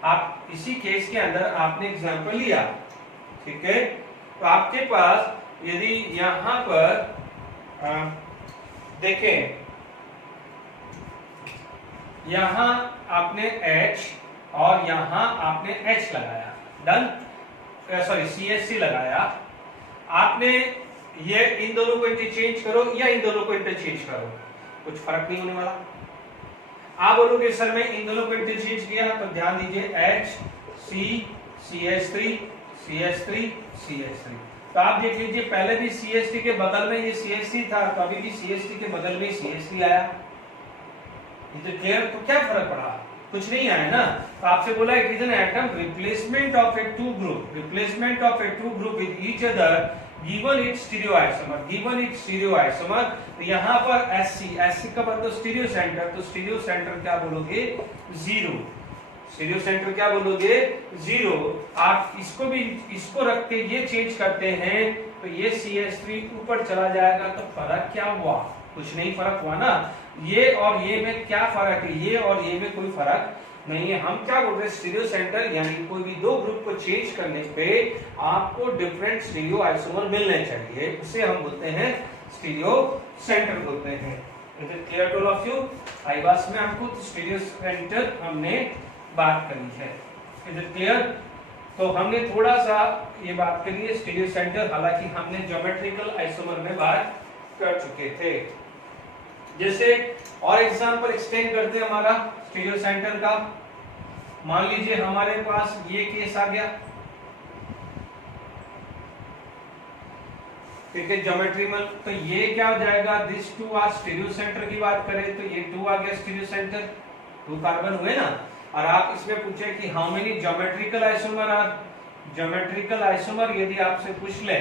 आप इसी केस के अंदर आपने एग्जांपल लिया, ठीक है, तो आपके पास यदि यहां पर देखें, यहां आपने H और यहां आपने H लगाया, डन, सॉरी CH3 लगाया, आपने ये इन दोनों को इंटरचेंज करो या इन दोनों को इंटरचेंज करो, कुछ फर्क नहीं होने वाला। आप बोलोगे सर मैं इन दोनों को इंटरचेंज किया, तो ध्यान दीजिए H C CH3 CH3 CH3, तो आप देख लीजिए पहले भी CH3 के बगल में ये CH3 था, तो अभी भी CH3 के बगल में CH3 आया। ये तो क्लियर, तो क्या फर्क पड़ा? कुछ नहीं आया ना। तो आपसे बोला it is an atom replacement of a two group, replacement of a two group with each other given its stereoisomer, given its stereoisomer. तो यहाँ पर SC का मतलब स्टीरियो सेंटर, तो स्टीरियो सेंटर क्या बोलोगे? 0। स्टीरियो सेंटर क्या बोलोगे? 0। आप इसको भी, इसको रख के ये चेंज करते हैं तो ये CH3 ऊपर चला जाएगा, तो फर्क क्या हुआ? कुछ नहीं फर्क हुआ ना। ये और ये में क्या फर्क है? ये और ये में कोई फर्क नहीं है। हम क्या बोल रहे हैं? स्टीरियो सेंटर यानी कोई भी दो ग्रुप को चेंज करने पे आपको डिफरेंट स्टीरियो आइसोमर मिलने चाहिए, उसे हम बोलते हैं स्टीरियो सेंटर बोलते हैं। Is it clear to all of you? आई बात में आपको स्टीरियो सेंटर हमने बात करी है। Is it clear? तो हमने थोड़ा सा ये बात करी है स्टीरियो सेंटर, हालांकि हमने ज्योमेट्रिकल आइसोमर में बात कर चुके थे। जैसे और एग्जांपल एक्सटेंड करते हैं हमारा स्टीरियो सेंटर का। मान लीजिए हमारे पास ये केस आ गया, ठीक है, ज्योमेट्री में। तो ये क्या हो जाएगा? This two are stereo centre की बात करें तो ये 2 आ गया स्टीरियो सेंटर, 2 कार्बन हुए ना। और आप इसमें पूछे कि how many geometrical isomer are, geometrical isomer यदि आपसे पूछ ले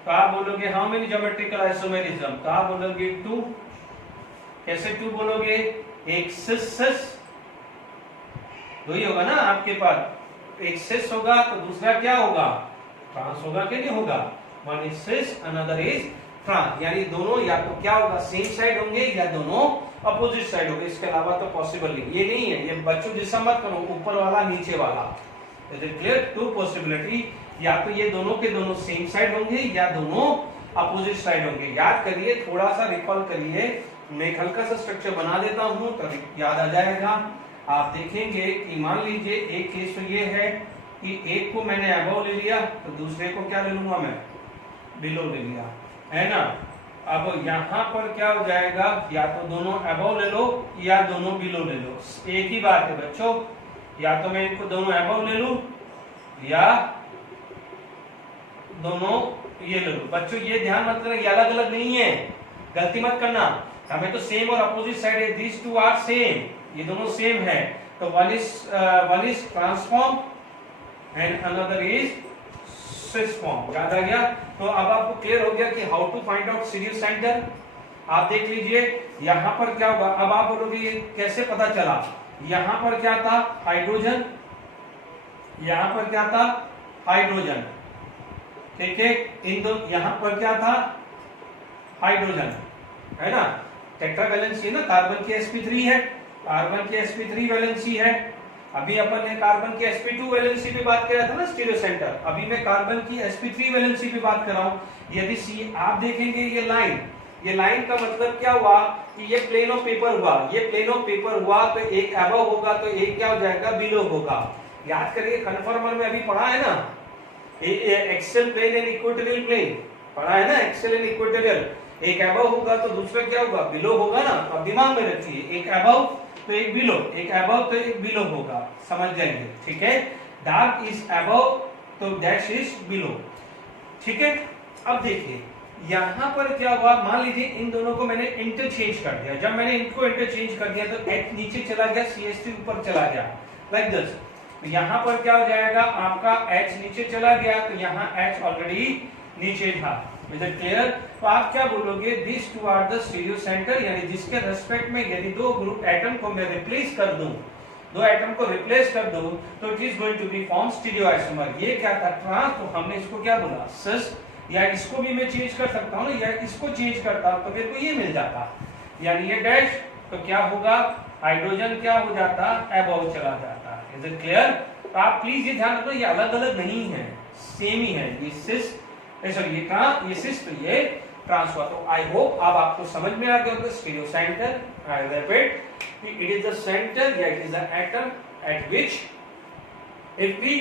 तो आप बोलोगे हाउ मेनी ज्योमेट्रिकल आइसोमरिज्म, तो आप बोलोगे 2। कैसे 2 बोलोगे? एक सिस 2 ही होगा ना आपके पास, एक सिस होगा तो दूसरा क्या होगा? ट्रांस होगा कि नहीं होगा? One is cis another is trans, यानी दोनों या तो क्या होगा? सेम साइड होंगे या दोनों अपोजिट साइड होंगे, इसके अलावा तो पॉसिबल नहीं। ये नहीं है, ये बच्चों जैसा मत करो, ऊपर वाला नीचे वाला। Is it clear? 2 पॉसिबिलिटी, या तो ये दोनों के दोनों सेम साइड होंगे या दोनों अपोजिट साइड होंगे। याद करिए, थोड़ा सा रिकॉल करिए, मैं एक हल्का सा स्ट्रक्चर बना देता हूं तो याद आ जाएगा। आप देखेंगे कि मान लीजिए एक केस तो ये है कि एक को मैंने अबव ले लिया तो दूसरे को क्या ले लूंगा? मैं बिलो ले लिया, है ना। अब यहाँ पर क्या हो जाएगा? या तो दोनों अबव ले लो या दोनों बिलो ले लो, एक ही बात है बच्चों। या तो मैं इनको दोनों अबव ले लूं या दोनों ये ले लो। बच्चों ये ध्यान मत करना, ये अलग अलग नहीं है, गलती मत करना। हमें तो सेम और अपोजिट साइड है, दिस टू आर सेम, ये दोनों सेम है। तो one is transform and another is cis form. याद आ गया? तो अब आपको क्लियर हो गया कि how to find out stereo centre. आप देख लीजिए यहाँ पर क्या होगा। अब आप बोलोगे ये कैसे पता चला? यहाँ पर क्या था? हाइड्रोजन, यहाँ पर क्या था? हाइड्रोजन, ठीक है। इन दो यहाँ पर क्या था? हाइड्रोजन, है ना। टेट्रा वैलेंसी ना, कार्बन की sp3 है, कार्बन की sp3 वैलेंसी है। अभी अपन ने कार्बन की sp2 वैलेंसी पे बात किया था ना स्टीरियो सेंटर, अभी मैं कार्बन की sp3 वैलेंसी पे बात कर रहा हूं। यदि सी आप देखेंगे ये लाइन का मतलब क्या हुआ कि ये प्लेन ऑफ पेपर हुआ, ये प्लेन ऑफ पेपर हुआ तो एक अबव होगा तो एक क्या हो जाएगा? बिलो होगा। याद करिए कन्फर्मर में अभी पढ़ा है ना, axial plane and equatorial plane पढ़ा है ना, एक्सियल एंड इक्वेटोरियल। एक अबव होगा तो दूसरा क्या होगा? बिलो होगा ना। अब दिमाग में रखिए, एक अबव तो एक बिलो, एक अबव तो एक बिलो होगा, समझ जाएंगे, ठीक है। डार्क इज अबव तो डैश इज बिलो, ठीक है। अब देखिए यहाँ पर क्या हुआ, मान लीजिए इन दोनों को मैंने इंटरचेंज कर दिया। जब मैंने इनको इंटरचेंज कर दिया तो H नीचे चला गया, CH3 ऊपर चला गया, लाइक दिस। यहाँ पर क्या हो जाएगा? आपका H नीचे चला गया तो यहाँ H ऑलरेडी नीचे था। Is it clear? तो आप क्या बोलोगे? This two are the stereo centre, यानी जिसके रेस्पेक्ट में यदि दो ग्रुप एटम को मैं रिप्लेस कर दूं, दो एटम को रिप्लेस कर दूं तो it is going to be form stereo isomer. ये क्या था? ट्रांस, तो हमने इसको क्या बोला? सिस। या इसको भी मैं चेंज कर सकता हूं ना, या इसको चेंज करता तो मेरे को ये मिल जाता, यानी ये डैश, तो क्या होगा? हाइड्रोजन क्या हो जाता? अबव चला जाता। Is it clear? तो आप प्लीज ये ध्यान रखो, ये अलग अलग नहीं है, सेम ही है। ये सिस, सॉरी ये कहां? ये सिस, तो ये ट्रांस हुआ। तो आई होप अब आपको समझ में आ गया होगा stereo centre. I repeat, it is the centre या it is the atom at which if we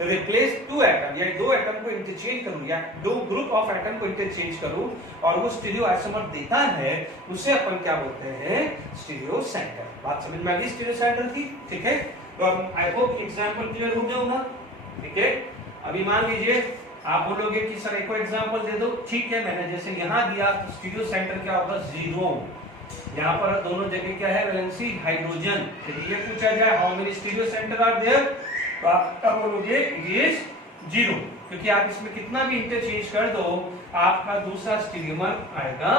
replace two atom, या दो एटम को इंटरचेंज करूं या दो ग्रुप ऑफ एटम को इंटरचेंज करूं और वो स्टीरियो आइसोमर देता है, उसे अपन क्या बोलते हैं? Stereo centre. बात समझ में आ गई स्टीरियो सेंटर की, ठीक है। तो आई होप एग्जांपल क्लियर हो गया होगा, ठीक है। अभी मान लीजिए आप बोलोगे कि सर एक और एग्जांपल दे दो, ठीक है, मैंने जैसे यहाँ दिया तो स्टीरियो सेंटर क्या होगा, 0। यहाँ पर दोनों जगह क्या है, वैलेंसी हाइड्रोजन। यदि ये पूछा जाए how many stereo centre are there, तो आप क्या बोलोगे, इट इज 0, क्योंकि आप इसमें कितना भी इंटरचेंज कर दो आपका दूसरा स्टीरियोमर आएगा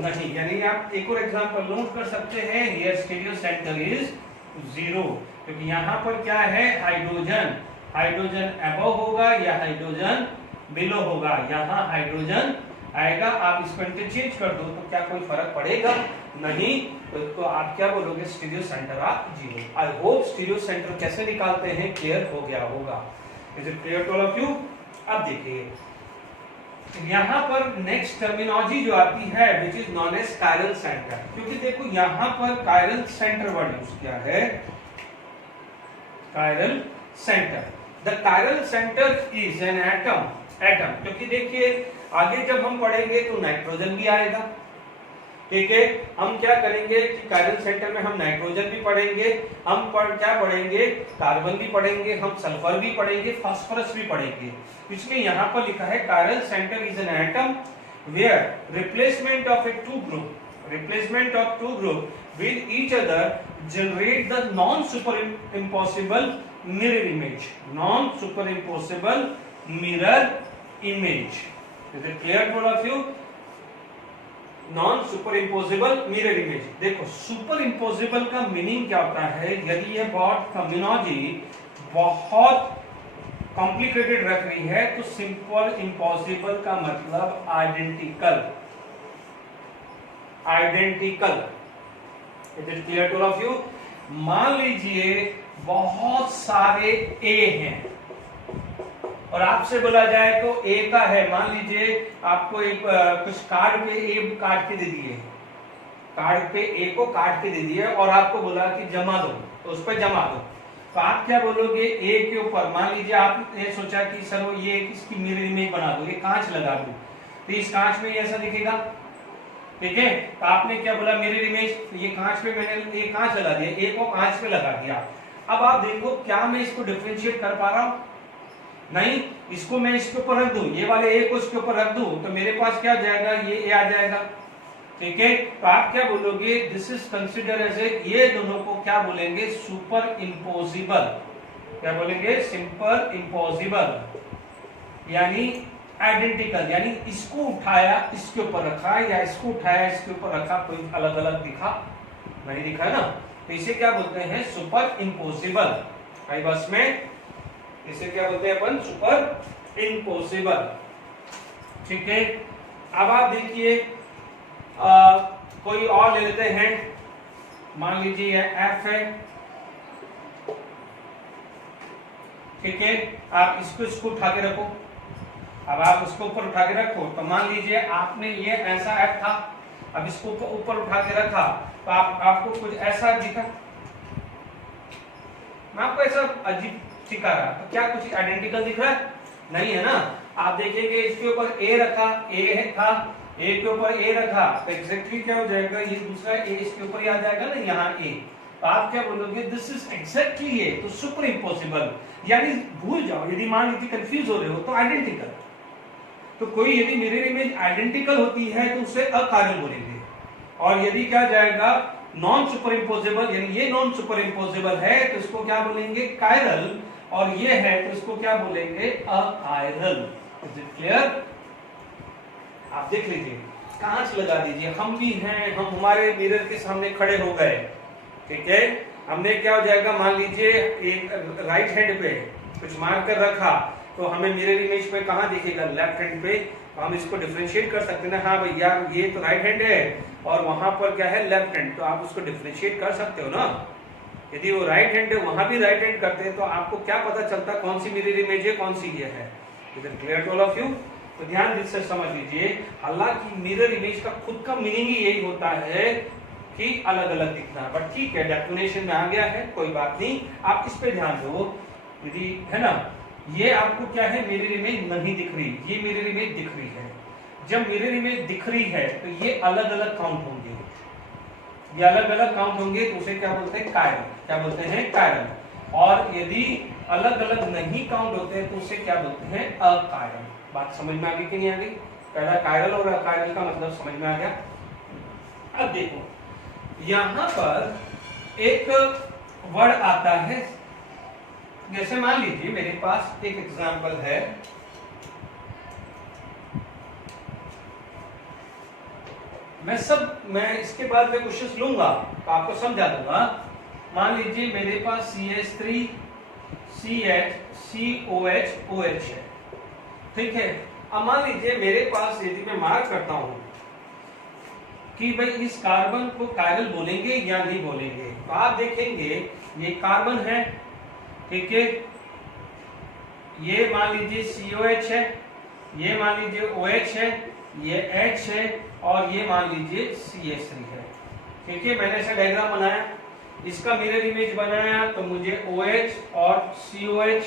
नहीं। यानी आप एक और एग्जांपल नोट कर सकते हैं, हियर स्टीरियो सेंटर इज 0, क्योंकि यहाँ पर क्या है, हाइड्रोजन, हाइड्रोजन अबव होगा या हाइड्रोजन बिलो होगा, यहाँ हाइड्रोजन आएगा। आप इसको इंटरचेंज कर दो तो क्या कोई फर्क पड़ेगा, नहीं। तो आप क्या बोलोगे, stereo centre of 0। I hope stereo centre कैसे निकालते हैं क्लियर हो गया होगा। Is it clear to all of you? अब देखिए यहाँ पर नेक्स्ट टर्मिनोलॉजी जो आती है which is known as chiral centre, क्योंकि देखो यहाँ पर कायरल सेंटर वर्ड यूज किया है, chiral centre. The chiral centre is an atom, क्योंकि देखिए आगे जब हम पढ़ेंगे तो नाइट्रोजन भी आएगा, ठीक है। हम क्या करेंगे कि कायरल सेंटर में हम नाइट्रोजन भी पढ़ेंगे, हम क्या पढ़ेंगे, कार्बन भी पढ़ेंगे, हम सल्फर भी पढ़ेंगे, फास्फोरस भी पढ़ेंगे। इसमें यहाँ पर लिखा है chiral centre is an atom where replacement of a two group with each other generate the non-superimposable mirror image. Non-superimposable mirror image. Is it clear to all of you? Non-superimposable mirror image. देखो superimposable का meaning क्या होता है, यदि ये बहुत terminology बहुत complicated रख रही है तो सिंपल इम्पॉसिबल का मतलब identical, identical. It is clear to all of you? मान लीजिए बहुत सारे ए हैं और आपसे बोला जाए तो ए का है, मान लीजिए आपको एक कुछ कार्ड पे ए काट के दे दिए, कार्ड पे ए को काट के दे दिए और आपको बोला कि जमा दो, तो उस पर जमा दो, तो आप क्या बोलोगे, ए के ऊपर मान लीजिए आपने सोचा कि सर वो ये इसकी मिरर इमेज बना दो, ये कांच लगा दो, तो इस कांच में ऐसा दिखेगा, ठीक है। तो आपने क्या बोला, मिरर इमेज, तो ये कांच पे मैंने ये कांच लगा दिया, ए को कांच पे लगा दिया। अब आप देखो क्या मैं इसको डिफरेंशिएट कर पा रहा हूं, नहीं। इसको मैं इसके ऊपर रख दूं, ये वाले ए को इसके ऊपर रख दूं, तो मेरे पास क्या जाएगा, ये ए आ जाएगा, ठीक है। तो आप क्या बोलोगे, this is consider as a, ये दोनों को क्या बोलेंगे, सुपर इम्पोजिबल। क्या बोलेंगे, सिंपल इम्पोजिबल, यानी आइडेंटिकल, यानी इसको उठाया इसके ऊपर रखा या इसको उठाया इसके ऊपर रखा, कोई अलग अलग दिखा नहीं, दिखा ना, तो इसे क्या बोलते हैं, सुपर इम्पोसिबल। आई बस में इसे क्या बोलते हैं अपन, सुपर इम्पोसिबल, ठीक है। अब आप देखिए कोई और ले लेते हैं, मान लीजिए ये एफ है, ठीक है। आप इसको उठा के रखो, अब आप उसको ऊपर उठा के रखो, तो मान लीजिए आपने ये ऐसा एफ था, अब इसको ऊपर उठा के रखा तो आपको कुछ ऐसा दिखा, मैं आपको ऐसा अजीब दिखा रहा, तो क्या कुछ आइडेंटिकल दिख रहा है, नहीं है ना। आप देखेंगे इसके ऊपर ए रखा, ए था, ए के ऊपर ए रखा, तो एग्जैक्टली क्या हो जाएगा, ये दूसरा ए इसके ऊपर ही आ जाएगा ना, यहाँ ए, तो आप क्या बोलोगे, दिस इज एग्जैक्टली ए, तो सुपर इम्पॉसिबल, यानी भूल जाओ, यदि मान लीजिए कंफ्यूज हो रहे हो तो आइडेंटिकल। तो कोई यदि मिरर इमेज आइडेंटिकल होती है तो उसे अकार्यल बोलेंगे, और यदि क्या जाएगा नॉन सुपर इम्पोजेबल, यानी ये नॉन सुपर इम्पोजेबल है तो इसको क्या बोलेंगे, कायरल, और ये है तो इसको क्या बोलेंगे, अकायरल। Is it clear? आप देख लीजिए, कांच लगा दीजिए, हम भी हैं, हम हमारे मिरर के सामने खड़े हो गए, ठीक है। हमने क्या हो जाएगा, मान लीजिए एक राइट हैंड पे कुछ मार कर रखा, तो हमें मिरर इमेज पे कहाँ दिखेगा, लेफ्ट हैंड पे, तो हम इसको डिफरेंशिएट कर सकते हैं, हाँ भैया ये तो राइट हैंड है और वहां पर क्या है, लेफ्ट हैंड, तो आप उसको डिफरेंशिएट कर सकते हो ना। यदि वो राइट हैंड है, वहां भी राइट हैंड करते हैं, तो आपको क्या पता चलता कौन सी मिरर इमेज है, कौन सी ये है। Is it clear to all of you? तो ध्यान से समझ लीजिए, हालांकि मिरर इमेज का खुद का मीनिंग ही यही होता है कि अलग अलग दिखना, बट ठीक है, डेफिनेशन में आ गया है, कोई बात नहीं, आप इस पे ध्यान दो। यदि है ना, ये आपको क्या है, मिरर इमेज नहीं दिख रही, ये मिरर इमेज दिख रही है। जब मिरर इमेज दिख रही है तो ये अलग अलग काउंट होंगे, ये अलग अलग काउंट होंगे, तो उसे क्या बोलते हैं, कायरल। क्या बोलते हैं, कायरल। और यदि अलग अलग नहीं काउंट होते हैं तो उसे क्या बोलते हैं, अकायरल। बात समझ में आ गई कि नहीं आ गई? पहला कायरल और अकायरल का मतलब समझ में आ गया। अब देखो यहां पर एक वर्ड आता है, जैसे मान लीजिए मेरे पास एक एग्जांपल है, मैं इसके बाद में क्वेश्चंस लूंगा तो आपको समझा दूंगा। मान लीजिए मेरे पास CH3 CH COH OH है, ठीक है। अब मान लीजिए मेरे पास यदि मैं मार्क करता हूं कि भाई इस कार्बन को कायरल बोलेंगे या नहीं बोलेंगे, तो आप देखेंगे ये कार्बन है, ठीक है, ये मान लीजिए COH है, ये मान लीजिए OH है, ये H है और ये मान लीजिए CH3 है, ठीक है। मैंने ऐसा डायग्राम बनाया, इसका मिरर इमेज बनाया तो मुझे OH और COH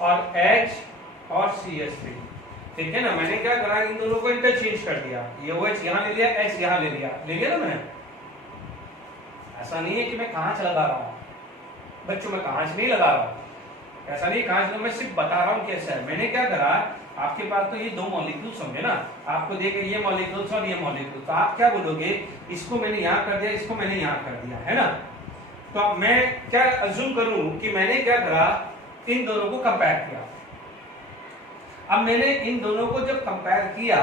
और H और CH3, ठीक है ना। मैंने क्या करा, इन दोनों को इंटरचेंज कर दिया, ये OH यहां ले लिया, H यहां ले लिया ना मैंने। ऐसा नहीं है कि मैं कांच लगा रहा हूं बच्चों, मैं कांच नहीं लगा रहा हूं, ऐसा नहीं कांच, मैं सिर्फ बता रहा हूं कैसा है। मैंने क्या करा, आपके पास तो ये दो मॉलिक्यूल समझे ना, आपको देखे ये मॉलिक्यूल्स और ये मॉलिक्यूल, तो आप क्या बोलोगे, इसको मैंने यहां कर दिया, इसको मैंने यहां कर दिया, है ना। तो अब मैं क्या अज्यूम करूं कि मैंने क्या करा, इन दोनों को कंपेयर किया। अब मैंने इन दोनों को जब कंपेयर किया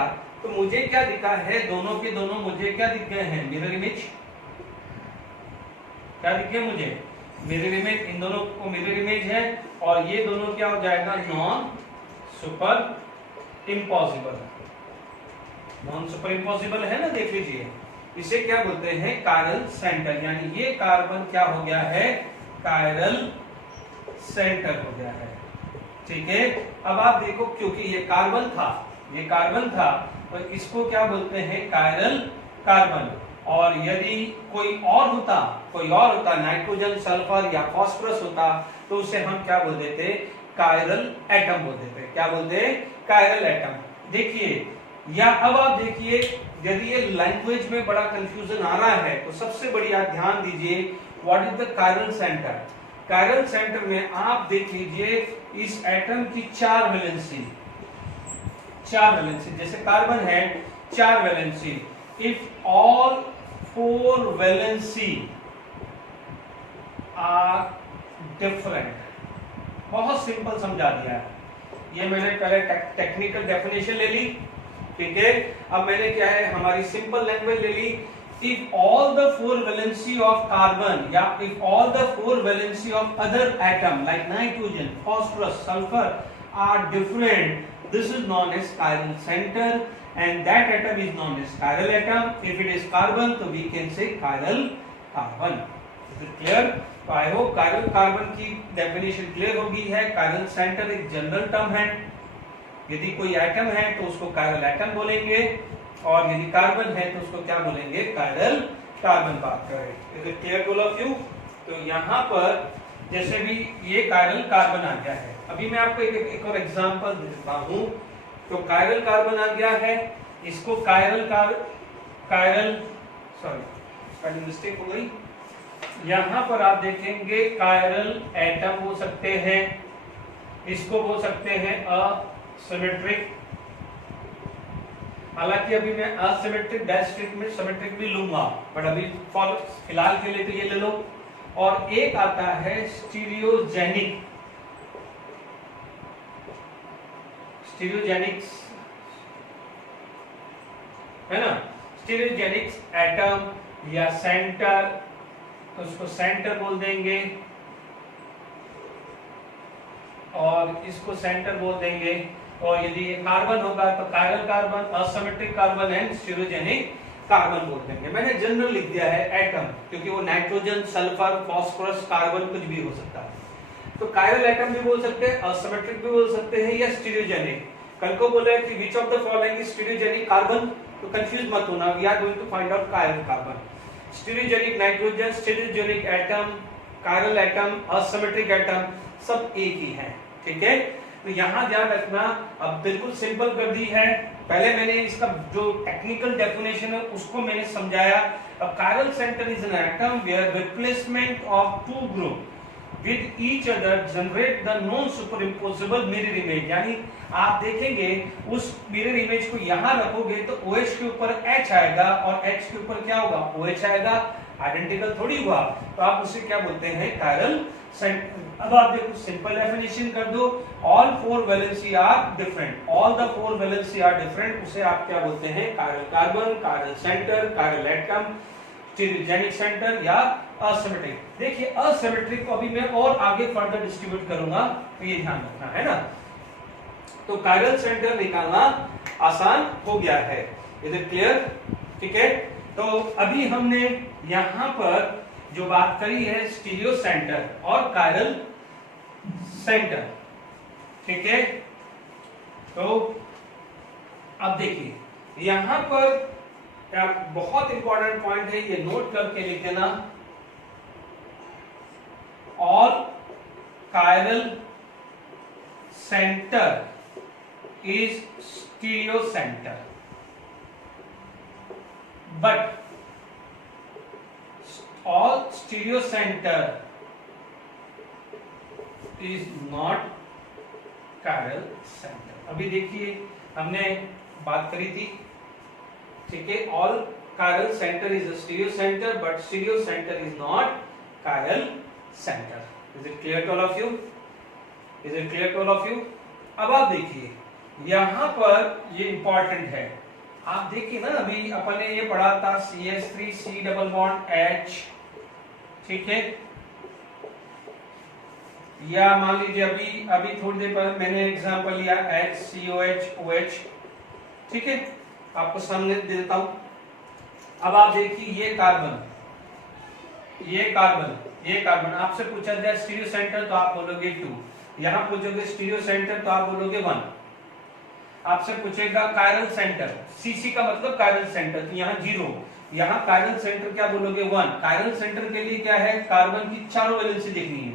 तो मुझे क्या दिखा है, दोनों के दोनों मुझे क्या दिख गए हैं, मिरर इमेज। क्या दिख गया मुझे, मिरर इमेज। इन दोनों को मिरर इमेज है और ये दोनों क्या हो जाएगा, non super impossible. Non super impossible है ना, देख लीजिए। इसे क्या बोलते हैं, कायरल सेंटर, यानी ये कार्बन क्या हो गया है, कायरल सेंटर हो गया है, ठीक है। अब आप देखो, क्योंकि ये कार्बन था तो इसको क्या बोलते हैं, कायरल कार्बन। और यदि कोई और होता नाइट्रोजन, सल्फर या फास्फोरस होता तो उसे हम क्या बोल देते, कायरल एटम बोल देते। क्या बोलते, कायरल एटम। देखिए या अब आप देखिए, यदि ये लैंग्वेज में बड़ा कंफ्यूजन आ रहा है तो सबसे बड़ी आप ध्यान दीजिए, what is the chiral centre. Chiral centre में आप देख लीजिए इस एटम की 4 वैलेंसी, जैसे कार्बन है 4 valency. If all 4 valency are different, बहुत सिंपल समझा दिया है ये। मैंने पहले टेक्निकल डेफिनेशन ले ली, ठीक है। अब मैंने क्या है, हमारी सिंपल लैंग्वेज ले ली। If all the 4 valency of carbon या if all the 4 valency of other atom like nitrogen, phosphorus, sulfur are different, this is known as chiral center and that atom is known as chiral atom. If it is carbon, so we can say chiral carbon. Is it clear? तो I hope chiral carbon की definition clear होगी है। chiral center एक general term है, यदि कोई atom है तो उसको chiral atom बोलेंगे और यदि कार्बन है तो उसको क्या बोलेंगे, कायरल कार्बन बात करें। Is it clear to all of you? तो यहाँ पर जैसे भी ये कायरल कार्बन आ गया है, अभी मैं आपको एक और एग्जांपल देता हूँ। तो कायरल कार्बन आ गया है, इसको स्पेलिंग मिस्टेक हो गई। यहाँ पर आप देखेंगे कायरल एटम बोल सकते हैं, इसको बोल सकते हैं असिमेट्रिक। हालांकि अभी मैं असिमेट्रिक, डायस्ट्रिक में सिमेट्रिक भी लूंगा, बट अभी फिलहाल के लिए तो ये ले लो। और एक आता है स्टीरियोजेनिक, है ना, स्टीरियोजेनिक्स एटम या सेंटर, तो उसको सेंटर बोल देंगे और इसको सेंटर बोल देंगे। और यदि ये कार्बन होगा तो chiral carbon, asymmetric carbon and stereogenic carbon बोल देंगे। मैंने जनरल लिख दिया है एटम, क्योंकि वो नाइट्रोजन, सल्फर, फास्फोरस, कार्बन कुछ भी हो सकता है। तो कायरल एटम भी बोल सकते हैं, असिमेट्रिक भी बोल सकते हैं या स्टीरियोजेनिक। कल को बोले कि which of the following is stereogenic carbon, तो कंफ्यूज मत होना, we are going to find out chiral carbon. Stereogenic nitrogen, stereogenic atom, chiral atom, asymmetric atom सब एक ही है, ठीक है। तो यहां ध्यान रखना, अब बिल्कुल सिंपल कर दी है। पहले मैंने इसका जो टेक्निकल डेफिनेशन है उसको मैंने समझाया। A chiral centre is an atom where replacement of 2 group with each other generate the non superimposable mirror image। यानी आप देखेंगे उस मिरर इमेज को यहां रखोगे तो OH के ऊपर H आएगा और H के ऊपर क्या होगा, OH आएगा, आइडेंटिकल थोड़ी हुआ, तो आप उसे क्या बोलते हैं, कायरल सेंटर। अब आप देखो सिंपल डेफिनेशन कर दो, all four valency are different, all the four valency are different, उसे आप क्या बोलते हैं, chiral carbon, chiral centre, chiral atom, stereogenic centre या असिमेट्रिक। देखिए असिमेट्रिक को अभी मैं और आगे फर्दर डिस्ट्रीब्यूट करूंगा, तो ये ध्यान रखना है ना। तो कायरल सेंटर निकालना आसान हो गया है, इज इट क्लियर? ठीक है, तो अभी हमने यहां पर जो बात करी है स्टीरियो सेंटर और कायरल सेंटर, ठीक है। तो अब देखिए यहां पर बहुत इंपॉर्टेंट पॉइंट है, ये नोट करके लिख देना, all chiral centre is stereo center, but all stereo center is not chiral center। अभी देखिए हमने बात करी थी, ठीक है, all chiral center is a stereo center but stereo center is not chiral center। Is it clear to all of you? Is it clear to all of you? अब आप देखिए यहां पर ये इंपॉर्टेंट है, आप देखिए ना अभी अपन ने ये पढ़ा था CH3C डबल बॉन्ड H, ठीक है, या मान लीजिए अभी थोड़ी देर पहले मैंने एग्जांपल लिया HCOH OH, ठीक है, आपको सामने दे देता हूं। अब आप देखिए ये कार्बन, ये कार्बन, ये कार्बन, आपसे पूछा जाए स्टीरियो सेंटर तो आप बोलोगे 2, यहां पूछोगे स्टीरियो सेंटर तो आप बोलोगे 1, आपसे पूछेगा कायरल सेंटर, सीसी का मतलब कायरल सेंटर, तो यहाँ 0, यहाँ कायरल सेंटर क्या बोलोगे 1। कायरल सेंटर के लिए क्या है, कार्बन की चारों वैलेंसी देखनी है,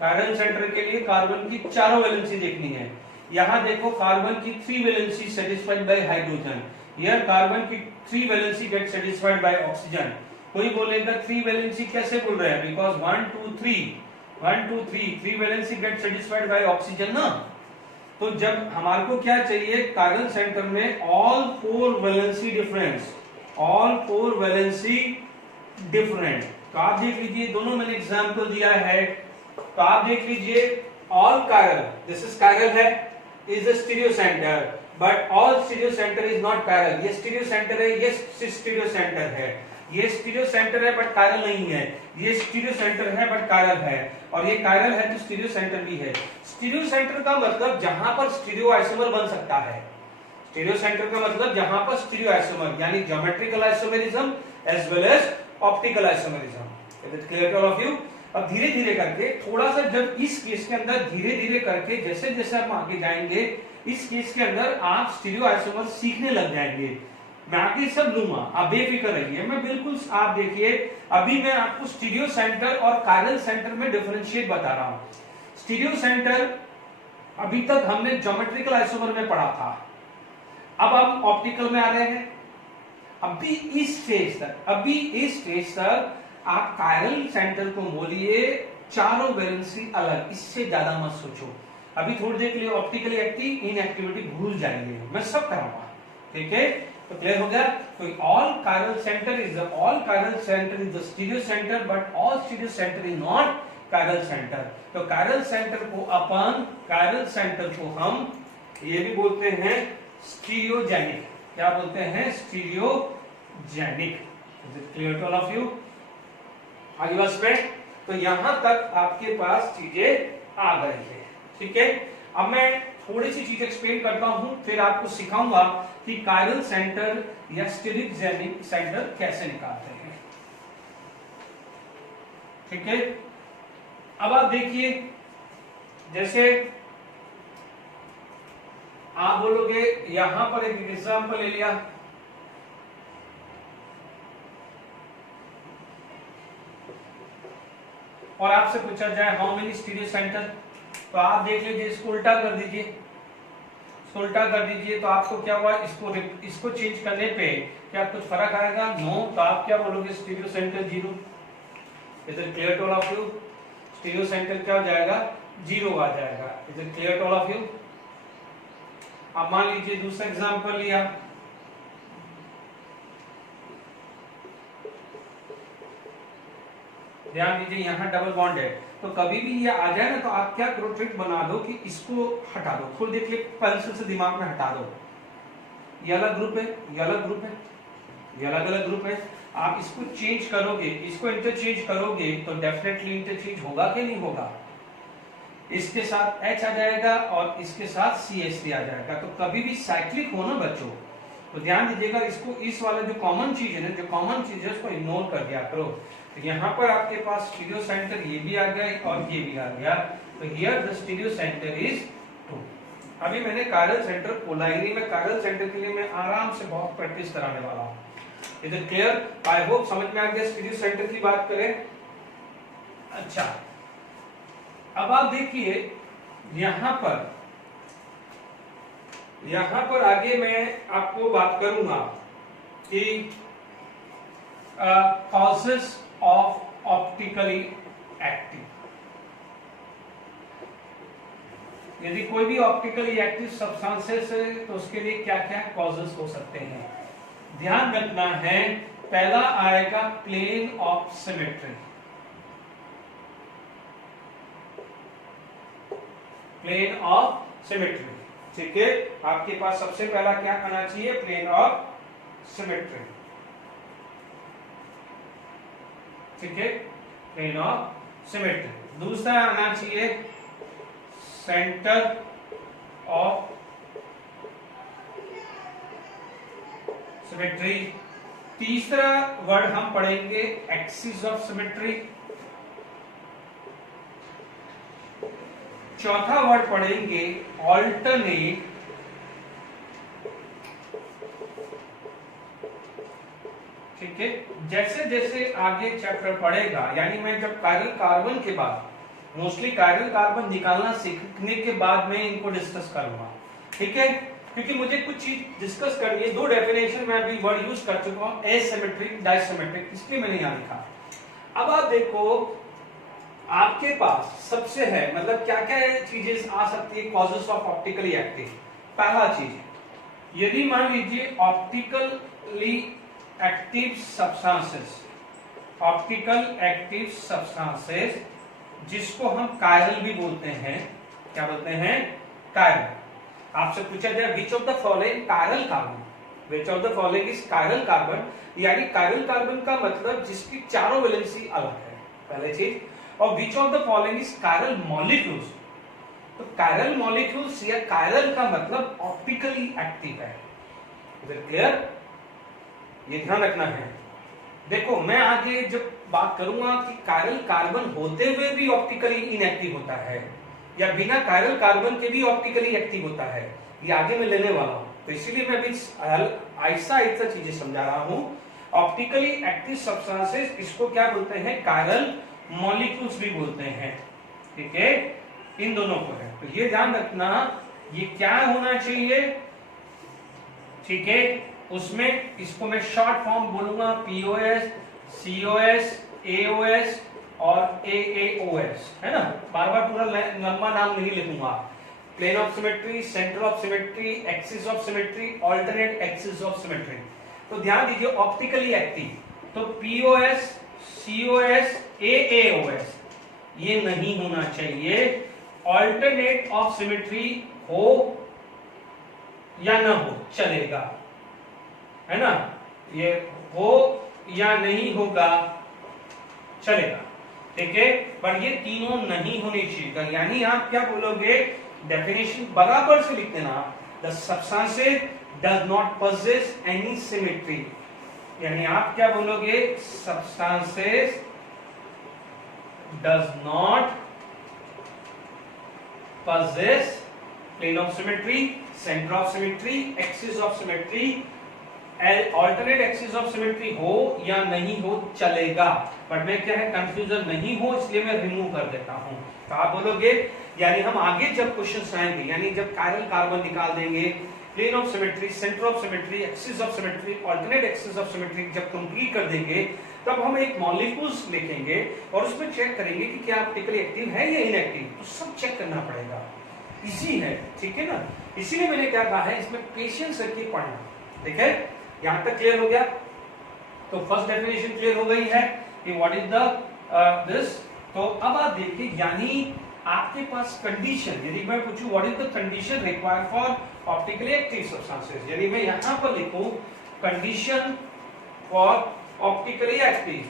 कायरल सेंटर के लिए कार्बन की चारों वैलेंसी देखनी है। यहाँ देखो कार्बन की 3 valency satisfied by hydrogen, here carbon की 3 valency gate satisfied by oxygen. कोई बोलेगा 3 वैलेंसी कैसे बोल रहे हैं, because 1 2 3 3 valency gate satisfied by oxygen ना। तो जब हमारे को क्या चाहिए, कायरल सेंटर में all 4 valency difference, all 4 valency different. तो आप देख लीजिए दोनों मैंने एग्जांपल दिया है, तो आप देख लीजिए all chiral, this is chiral है, is a stereo centre, but all stereo centre is not chiral. ये स्टीरियो सेंटर है, ये स्टीरियो सेंटर है, ये स्टीरियो सेंटर है बट कायरल नहीं है, ये स्टीरियो सेंटर है बट कायरल है, और ये कायरल है तो स्टीरियो सेंटर भी है। स्टीरियो सेंटर का मतलब जहां पर स्टीरियो आइसोमर बन सकता है, स्टीरियो सेंटर का मतलब जहां पर स्टीरियो आइसोमर यानी geometrical isomerism as well as optical isomerism. Is it clear to all of you? अब धीरे धीरे करके थोड़ा सा, जब इस केस के अंदर धीरे धीरे करके जैसे जैसे हम आगे जाएंगे, इस केस के अंदर आप स्टीरियो आइसोमर सीखने लग जाएंगे। मैं आगे सब लूंगा, आप बेफिक्र रहिए, मैं बिल्कुल, आप देखिए अभी मैं आपको स्टीरियो सेंटर और कायरल सेंटर में डिफरेंशिएट बता रहा हूं। स्टीरियो सेंटर अभी तक हमने ज्योमेट्रिकल आइसोमर में पढ़ा था, अब हम ऑप्टिकल में आ रहे हैं। अभी इस स्टेज तक आप कायरल सेंटर को बोलिए चारों वैलेंसी अलग, इससे ज्यादा मत सोचो। अभी थोड़ी देर के लिए ऑप्टिकली एक्टिव इनएक्टिविटी भूल जाएंगे, मैं सब कराऊंगा, ठीक है। तो क्लियर हो गया? तो all chiral centre is the stereo centre but all stereo centre is not chiral centre. तो कायरल सेंटर को हम ये भी बोलते हैं स्टीरियोजेनिक। क्या बोलते हैं? Stereogenic. Is it clear to all of you? आगे बस पे, तो यहां तक आपके पास चीजें आ गई है, ठीक है। अब मैं थोड़ी सी चीज एक्सप्लेन करता हूं, फिर आपको सिखाऊंगा कि कायरल सेंटर या स्टीरियोजेनिक सेंटर कैसे निकालते हैं, ठीक है। अब आप देखिए, जैसे आप बोलोगे, यहां पर एक एग्जांपल ले लिया, और आपसे पूछा जाए हाउ मेनी स्टीरियो सेंटर, तो आप देख लीजिए, इसको उल्टा कर दीजिए, तो आपको क्या हुआ, इसको चेंज करने पे क्या कुछ फर्क आएगा? नो। तो आप क्या बोलोगे? Stereo centre 0। Is it clear to all of you? Stereo centre क्या हो जाएगा, 0 आ जाएगा। Is it clear to all of you? अब मान लीजिए दूसरा एग्जांपल लिया, ध्यान दीजिए यहाँ डबल बॉन्ड है, तो कभी भी ये आ जाए ना तो आप क्या करो, ट्रिक बना दो कि इसको हटा दो, थोड़ी देर के लिए पेंसिल से दिमाग में हटा दो। ये अलग ग्रुप है, ये अलग ग्रुप है, ये अलग अलग ग्रुप है। आप इसको चेंज करोगे, इसको इंटरचेंज करोगे तो डेफिनेटली इंटरचेंज होगा कि नहीं होगा? इसके साथ H आ जाएगा और इसके साथ CH3 आ जाएगा। तो कभी भी साइक्लिक हो ना बच्चों, तो ध्यान दीजिएगा, इसको इस वाला जो कॉमन चीज है ना, जो कॉमन चीज है उसको इग्नोर कर दिया करो। तो यहाँ पर आपके पास स्टीरियो सेंटर ये भी आ गया और ये भी आ गया, तो here the stereo centre is 2। अभी मैंने कायरल सेंटर खोला ही नहीं, मैं कायरल सेंटर के लिए मैं आराम से बहुत प्रैक्टिस कराने वाला हूँ। Is it clear? I hope समझ में आ गया। स्टीरियो सेंटर की बात करें, अच्छा अब आप देखिए यहाँ पर आगे मैं आपको बात करूंगा कि कॉजेस ऑफ ऑप्टिकली एक्टिव। यदि कोई भी ऑप्टिकली एक्टिव सब्सटेंसेस है तो उसके लिए क्या क्या कॉजेस हो सकते हैं, ध्यान रखना है। पहला आएगा plane of symmetry, plane of symmetry, ठीक है। आपके पास सबसे पहला क्या आना चाहिए, प्लेन ऑफ सिमेट्री, ठीक है, प्लेन ऑफ सिमेट्री। दूसरा आना चाहिए सेंटर ऑफ सिमेट्री। तीसरा वर्ड हम पढ़ेंगे एक्सिस ऑफ सिमेट्री। चौथा वर्ड पढ़ेंगे ऑल्टरनेट ठीक है। जैसे जैसे आगे चैप्टर पढ़ेगा, यानी मैं जब कायरल कार्बन के बाद, मोस्टली कायरल कार्बन निकालना सीखने के बाद मैं इनको डिस्कस करूंगा, ठीक है, क्योंकि मुझे कुछ चीज डिस्कस करनी है। 2 डेफिनेशन मैं अभी वर्ड यूज कर चुका हूं, एसिमेट्रिक, डायसिमेट्रिक, इसलिए मैंने यहां लिखा। अब आप देखो आपके पास सबसे है, मतलब क्या क्या चीजें आ सकती है कॉजेस ऑफ ऑप्टिकली एक्टिव। पहला चीज, यदि मान लीजिए optically active substances, optical active substances जिसको हम कायरल भी बोलते हैं, क्या बोलते हैं, कायरल। आपसे पूछा जाए विच of the following chiral carbon, which of the following is chiral carbon, यानी कायरल कार्बन का मतलब जिसकी चारों वैलेंसी अलग है, पहले चीज। और विच of the following is chiral molecules, तो कायरल मॉलिक्यूल्स या कायरल का मतलब ऑप्टिकली एक्टिव है। Is it clear? ये ध्यान रखना है। देखो मैं आगे जब बात करूंगा कि कायरल कार्बन होते हुए भी ऑप्टिकली इनएक्टिव होता है या बिना कायरल कार्बन के भी ऑप्टिकली एक्टिव होता है, ये आगे मैं लेने वाला हूं, तो इसीलिए मैं अभी ऐसा ऐसा चीजें समझा रहा हूं। ऑप्टिकली एक्टिव सब्सटेंसेस इसको क्या बोलते हैं, कायरल मॉलिक्यूल्स भी बोलते हैं, ठीक है, इन दोनों को है। तो ये ध्यान रखना, ये क्या होना चाहिए, ठीक है, उसमें इसको मैं शॉर्ट फॉर्म बोलूंगा POS, COS, AOS और AAOS, है ना, बार बार पूरा लंबा नाम नहीं लिखूंगा। Plane of symmetry, centre of symmetry, axis of symmetry, alternate axis of symmetry. तो ध्यान दीजिए ऑप्टिकली एक्टिव, तो POS, COS, AAOS ये नहीं होना चाहिए। ऑल्टरनेट ऑफ सिमेट्री हो या ना हो चलेगा, है ना, ये हो या नहीं होगा चलेगा, ठीक है, पर ये तीनों नहीं होने चाहिए। यानी आप क्या बोलोगे, डेफिनेशन बराबर से लिख देना, the substances does not possess any symmetry, यानी आप क्या बोलोगे, substances does not possess plane of symmetry, center of symmetry, axis of symmetry, alternate axis of symmetry हो या नहीं हो चलेगा, बट मैं क्या है कंफ्यूजन नहीं हो इसलिए मैं रिमूव कर देता हूं। तो आप बोलोगे, यानी हम आगे जब क्वेश्चंस आएंगे, यानी जब कायरल कार्बन निकाल देंगे plane of symmetry, centre of symmetry, axis of symmetry, alternate axis of symmetry जब कंप्लीट कर देंगे तब हम एक मॉलिक्यूल्स लिखेंगे और उसमें चेक करेंगे कि क्या ऑप्टिकली एक्टिव है या इनएक्टिव, तो सब चेक करना पड़ेगा। इजी है, ठीक है ना। इसीलिए मैंने क्या कहा है, इसमें पेशेंस रखिए पढ़ना। ठीक है, यहां तक क्लियर हो गया। तो फर्स्ट डेफिनेशन क्लियर हो गई है कि व्हाट इज द दिस। तो अब आप देखिए, यानी आपके पास कंडीशन, यदि मैं पूछूं what is the condition required for optically active substances, यदि मैं यहां पर लिखूं condition for optically active,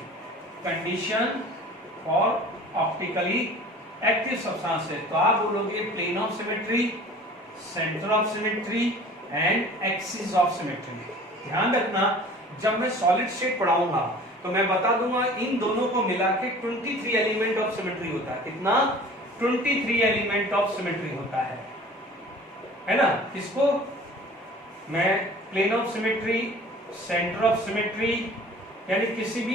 condition for optically active substances, तो आप बोलोगे plane of symmetry, centre of symmetry and axis of symmetry. ध्यान रखना, जब मैं सॉलिड स्टेट पढ़ाऊंगा तो मैं बता दूंगा इन दोनों को मिला के 23 एलिमेंट ऑफ सिमेट्री होता है। कितना? 23 एलिमेंट ऑफ सिमेट्री होता है ना। इसको मैं plane of symmetry, centre of symmetry, यानी किसी भी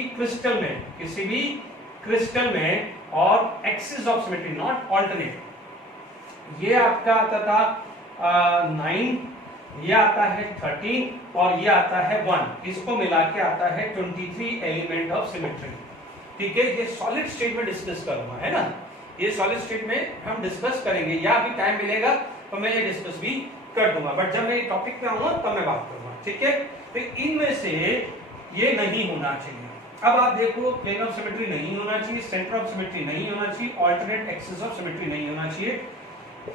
क्रिस्टल में और axis of symmetry, not alternate, ये आपका आता था 9, ये आता है 13 और ये आता है 1, इसको मिला के आता है 23 एलिमेंट ऑफ सिमेट्री। ठीक है, ये सॉलिड स्टेट में डिस्कस करूंगा, है ना, ये सॉलिड स्टेट में हम डिस्कस करेंगे, या अभी टाइम मिलेगा तो मैं ये डिस्कस भी कर दूंगा, बट जब मैं टॉपिक पे आऊंगा तब मैं बात करूंगा। ठीक है, तो इनमें से ये नहीं होना चाहिए। अब आप देखो, प्लेन ऑफ सिमेट्री नहीं होना चाहिए, सेंटर ऑफ सिमेट्री नहीं होना चाहिए, ऑल्टरनेट एक्सिस ऑफ सिमेट्री नहीं होना चाहिए,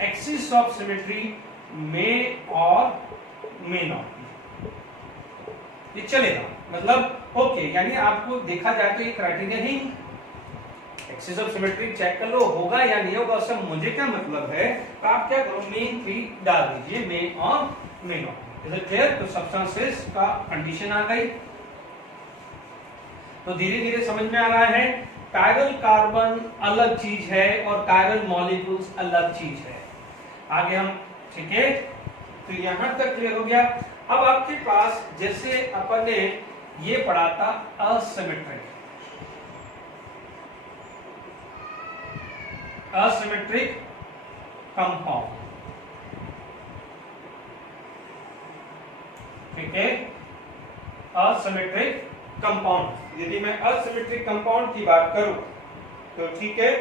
एक्सिस ऑफ सिमेट्री में और में नॉट, ये चलेगा, मतलब ओके, यानी आपको देखा जाए तो ये क्राइटेरिया नहीं, एक्सिस ऑफ सिमेट्री चेक कर लो होगा या नहीं होगा, उससे मुझे क्या मतलब है। तो आप क्या करो, मेन 3 डाल दीजिए, में और में नॉट। Is it clear? तो सब्सटेंसेस का कंडीशन आ गई। तो धीरे धीरे समझ में आ रहा है, कायरल कार्बन अलग चीज है और कायरल मॉलिक्यूल्स अलग चीज है। आगे हम, ठीक है, तो यहां तक क्लियर हो गया। अब आपके पास जैसे अपन ने ये पढ़ा था असिमेट्रिक कंपाउंड, ठीक है, असिमेट्रिक कंपाउंड। यदि मैं असिमेट्रिक कंपाउंड की बात करूं तो ठीक है,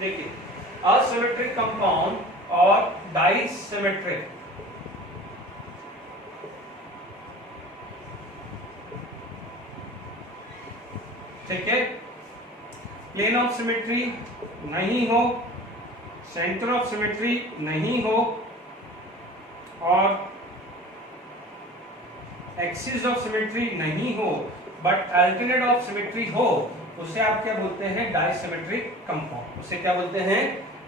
देखिए असिमेट्रिक कंपाउंड और डाइसिमेट्रिक, ठीक है, प्लेन ऑफ सिमेट्री नहीं हो, सेंटर ऑफ सिमेट्री नहीं हो और एक्सिस ऑफ सिमेट्री नहीं हो, बट अल्टरनेट ऑफ सिमेट्री हो, उसे आप क्या बोलते हैं? डाइसिमेट्रिक कंपाउंड। उसे क्या बोलते हैं?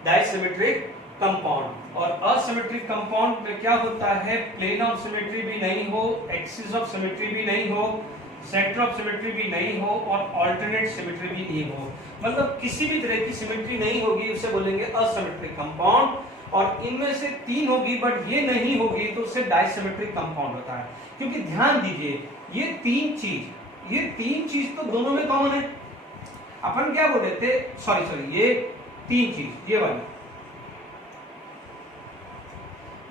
डाइसिमेट्रिक कंपाउंड। और असिमेट्रिक कंपाउंड में क्या होता है? प्लेन ऑफ सिमेट्री भी नहीं हो, एक्सिस ऑफ सिमेट्री भी नहीं हो, सेंटर ऑफ सिमेट्री भी नहीं हो और अल्टरनेट सिमेट्री भी नहीं हो, मतलब किसी भी तरह की सिमेट्री नहीं होगी, उसे बोलेंगे असिमेट्रिक कंपाउंड। और इनमें से 3 होगी बट ये नहीं होगी तो उसे डाइसिमेट्रिक कंपाउंड होता है। क्योंकि ध्यान दीजिए, ये तीन चीज तो दोनों में कॉमन है। अपन क्या बोल रहे थे, सॉरी, ये 3 चीज,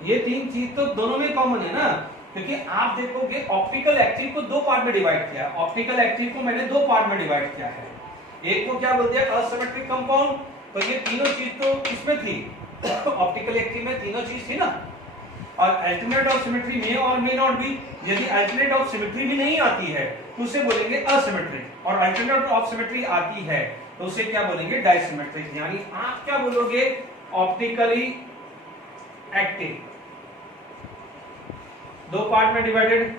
ये 3 चीज तो दोनों में कॉमन है ना, क्योंकि आप देखोगे ऑप्टिकल एक्टिव को 2 पार्ट में डिवाइड किया, ऑप्टिकल एक्टिव को मैंने 2 पार्ट में डिवाइड किया है। एक को क्या बोलते हैं? Asymmetric compound. तो ये तीनों चीज तो इसमें थी, ऑप्टिकल एक्टिव में तीनों चीज थी ना। और अल्टरनेट ऑफ सिमेट्री में और में नॉट भी, यदि अल्टरनेट ऑफ सिमेट्री भी नहीं आती है तो उसे बोलेंगे असिमेट्रिक, और अल्टरनेट ऑफ सिमेट्री आती है तो उसे क्या बोलेंगे? डाइसिमेट्रिक। यानी आप क्या बोलोगे? ऑप्टिकली एक्टिव 2 पार्ट में डिवाइडेड,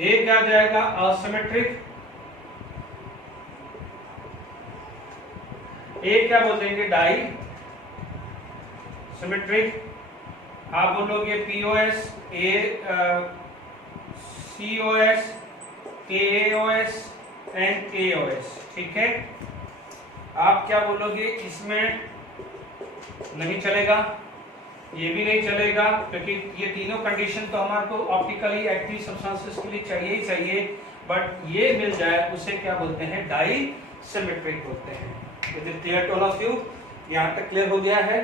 एक क्या जाएगा? असिमेट्रिक, एक क्या बोलेंगे? Dissymmetric. आप बोलोगे POS, COS, AOS and AOS, ठीक है। आप क्या बोलोगे? इसमें नहीं चलेगा, ये भी नहीं चलेगा, क्योंकि ये तीनों कंडीशन तो हमारे को ऑप्टिकली एक्टिव सब्सटेंसेस के लिए चाहिए ही चाहिए, बट ये मिल जाए उसे क्या बोलते हैं? डाई सिमेट्रिक बोलते हैं। It is clear to all of you. यहाँ तक क्लियर हो गया है?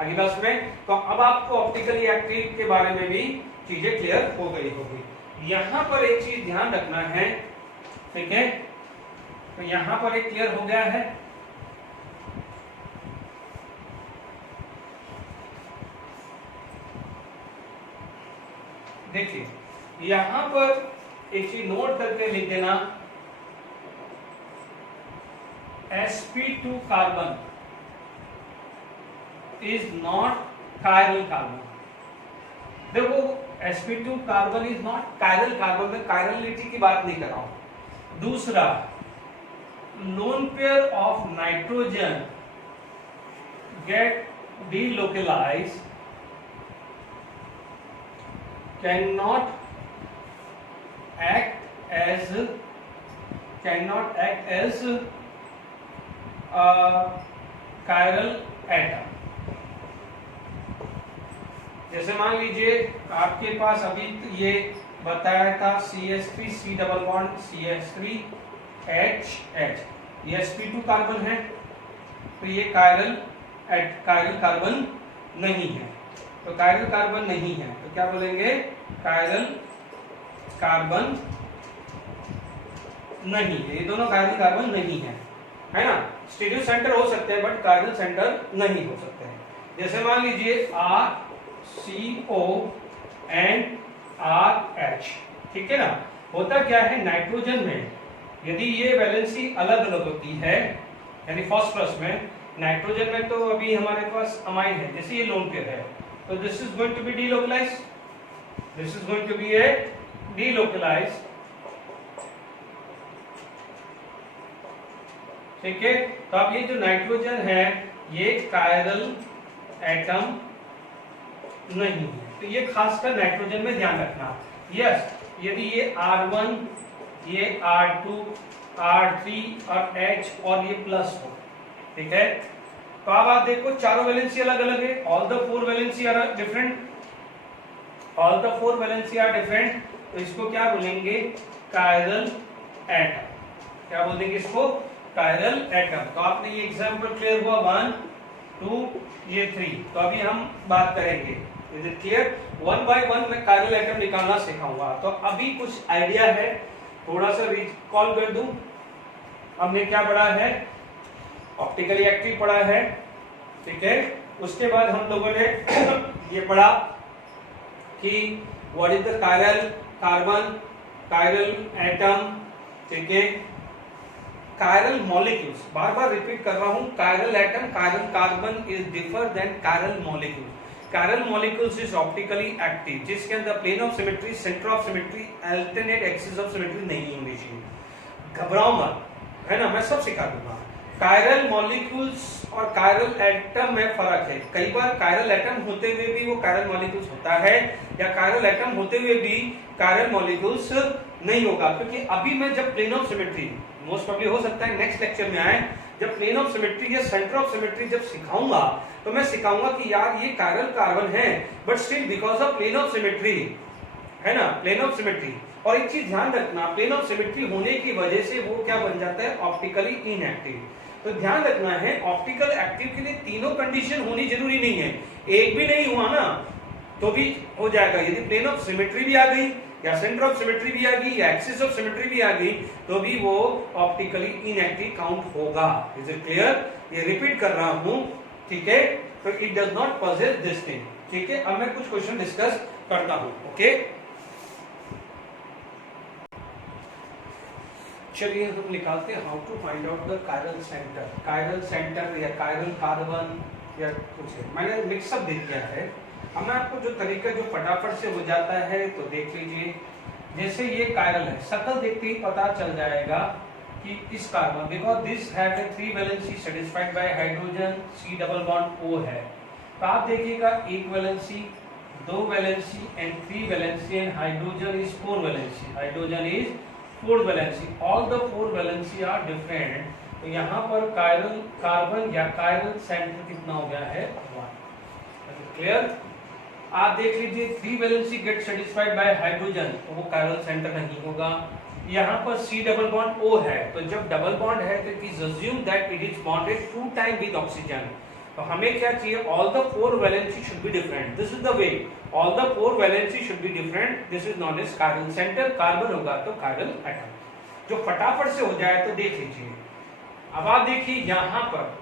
आगे बस में तो अब आपको ऑप्टिकली एक्टिव के बारे में भी चीजें क्लियर हो गई होगी। यहाँ पर एक चीज ध्यान रखना है, ठीक है, तो यहाँ पर एक क्लियर हो गया है। देखिए यहां पर एक चीज नोट करके लिख देना, sp2 carbon is not chiral carbon. देखो sp2 carbon is not chiral carbon, में कायरलिटी की बात नहीं कर रहा हूं। दूसरा, lone pair of nitrogen get delocalized cannot act as chiral atom। जैसे मान लीजिए आपके पास अभी ये बताया था CH3 C double bond CH3 HH, ये sp2 कार्बन है, तो ये कायरल कार्बन नहीं है। तो कायरल कार्बन नहीं है तो क्या बोलेंगे? कायरल कार्बन नहीं है। ये दोनों कायरल कार्बन नहीं है ना? स्टीरियो सेंटर हो सकते हैं बट कायरल सेंटर नहीं हो सकते हैं। जैसे मान लीजिए RCO एंड RH, ठीक है ना? होता क्या है, नाइट्रोजन में यदि ये वैलेंसी अलग अलग होती है, यानी फास्फोरस में, नाइट्रोजन में तो अभी हमारे पास अमाइन है, जैसे ये लोन पेयर है, तो this is going to be delocalized, this is going to be a delocalized, ठीक है। तो अब ये जो नाइट्रोजन है ये कायरल एटम नहीं है, तो ये खासकर नाइट्रोजन में ध्यान रखना। यस, यदि ये R1, ये R2, R3 और H और ये प्लस हो, ठीक है, तो अब आप देखो चारों वैलेंसी अलग अलग है, all the four valency are different, all the four valency are different, तो इसको क्या बोलेंगे? Chiral atom. क्या बोल देंगे इसको? Chiral atom. तो आपने ये एग्जांपल क्लियर हुआ 1 2 ये 3। तो अभी हम बात करेंगे, इज इट क्लियर? 1 बाय 1 मैं कायरल एटम निकालना सिखाऊंगा। तो अभी कुछ आइडिया है, थोड़ा सा रिकॉल कर दूं। हमने क्या पढ़ा है? ऑप्टिकली एक्टिव पढ़ा है, ठीक है। उसके बाद हम लोगों ने ये पढ़ा कि what is the chiral carbon, chiral atom, ठीक है, कायरल मॉलिक्यूल्स। बार बार रिपीट कर रहा हूं, chiral atom, chiral carbon is differ than chiral molecule. Chiral molecules is optically active, जिसके अंदर plane of symmetry, centre of symmetry, alternate axis of symmetry नहीं होनी चाहिए। घबराओ मत, है ना, मैं सब सिखा दूंगा। कायरल मॉलिक्यूल्स और कायरल एटम में फर्क है। कई बार कायरल एटम होते हुए भी वो कायरल मॉलिक्यूल्स होता है, या कायरल एटम होते हुए भी कायरल मॉलिक्यूल्स नहीं होगा, क्योंकि अभी मैं जब plane of symmetry, most probably हो सकता है नेक्स्ट लेक्चर में आए, जब प्लेन ऑफ सिमेट्री या सेंटर ऑफ सिमेट्री जब सिखाऊंगा, तो मैं सिखाऊंगा कि यार ये कायरल कार्बन है, but still because of plane of symmetry, है ना, प्लेन ऑफ सिमेट्री। और एक चीज ध्यान रखना, प्लेन ऑफ सिमेट्री होने की वजह से वो क्या बन जाता है? Optically inactive. तो ध्यान रखना है, ऑप्टिकल एक्टिव के लिए तीनों कंडीशन होनी जरूरी नहीं है। एक भी नहीं हुआ ना तो भी हो जाएगा। यदि प्लेन ऑफ सिमेट्री भी आ गई, या सेंटर ऑफ सिमेट्री भी आ गई, या एक्सिस ऑफ सिमेट्री भी आ गई, तो भी वो ऑप्टिकली इनएक्टिव काउंट होगा। Is it clear? ये रिपीट कर रहा हूं, ठीक है। तो it does not possess this thing, ठीक है। अब मैं कुछ क्वेश्चन डिस्कस करता हूं, ओके। चलिए हम निकालते हैं how to find out the chiral centre. Chiral centre या कायरल कार्बन या कुछ है, मैंने मिक्सअप दे दिया है। अब मैं आपको जो तरीका जो फटाफट से हो जाता है तो देख लीजिए। जैसे ये कायरल है, शक्ल देखते ही पता चल जाएगा कि इस carbon, because this have a 3 valency satisfied by hydrogen, C double bond O है। तो आप देखिएगा 1 valency, 2 valency and 3 valency, and hydrogen is 4 valency, hydrogen is 4 valency, all the 4 valency are different. तो यहाँ पर कायरल कार्बन या chiral centre कितना हो गया है? 1। क्लियर? आप देख लीजिए 3 valency gate satisfied by hydrogen, तो वो कायरल सेंटर नहीं होगा। यहाँ पर C डबल बॉन्ड O है, तो जब डबल बॉन्ड है तो it is assume that it is bonded 2 time with oxygen. तो हमें क्या चाहिए, all the 4 valency should be different, this is the way, all the 4 valency should be different, this is known as chiral centre, carbon होगा तो chiral atom. जो फटाफट से हो जाए तो देख लीजिए। अब आप देखिए यहाँ पर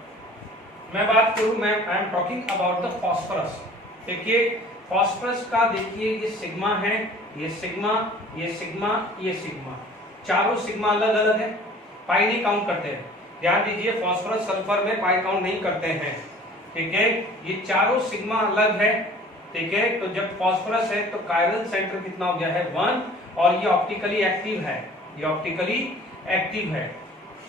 मैं बात करूं, मैं I am talking about the phosphorus. देखिए फास्फोरस का देखिए ये सिग्मा है, ये सिग्मा, ये सिग्मा, ये सिग्मा, चारों सिग्मा अलग अलग है, पाई नहीं काउंट करते हैं। ध्यान दीजिए फास्फोरस सल्फर में पाई काउंट नहीं करते हैं, ठीक है। ये चारों सिग्मा अलग है, ठीक है। तो जब फास्फोरस है तो कायरल सेंटर कितना हो गया है 1, और ये ऑप्टिकली एक्टिव है, ये ऑप्टिकली एक्टिव है,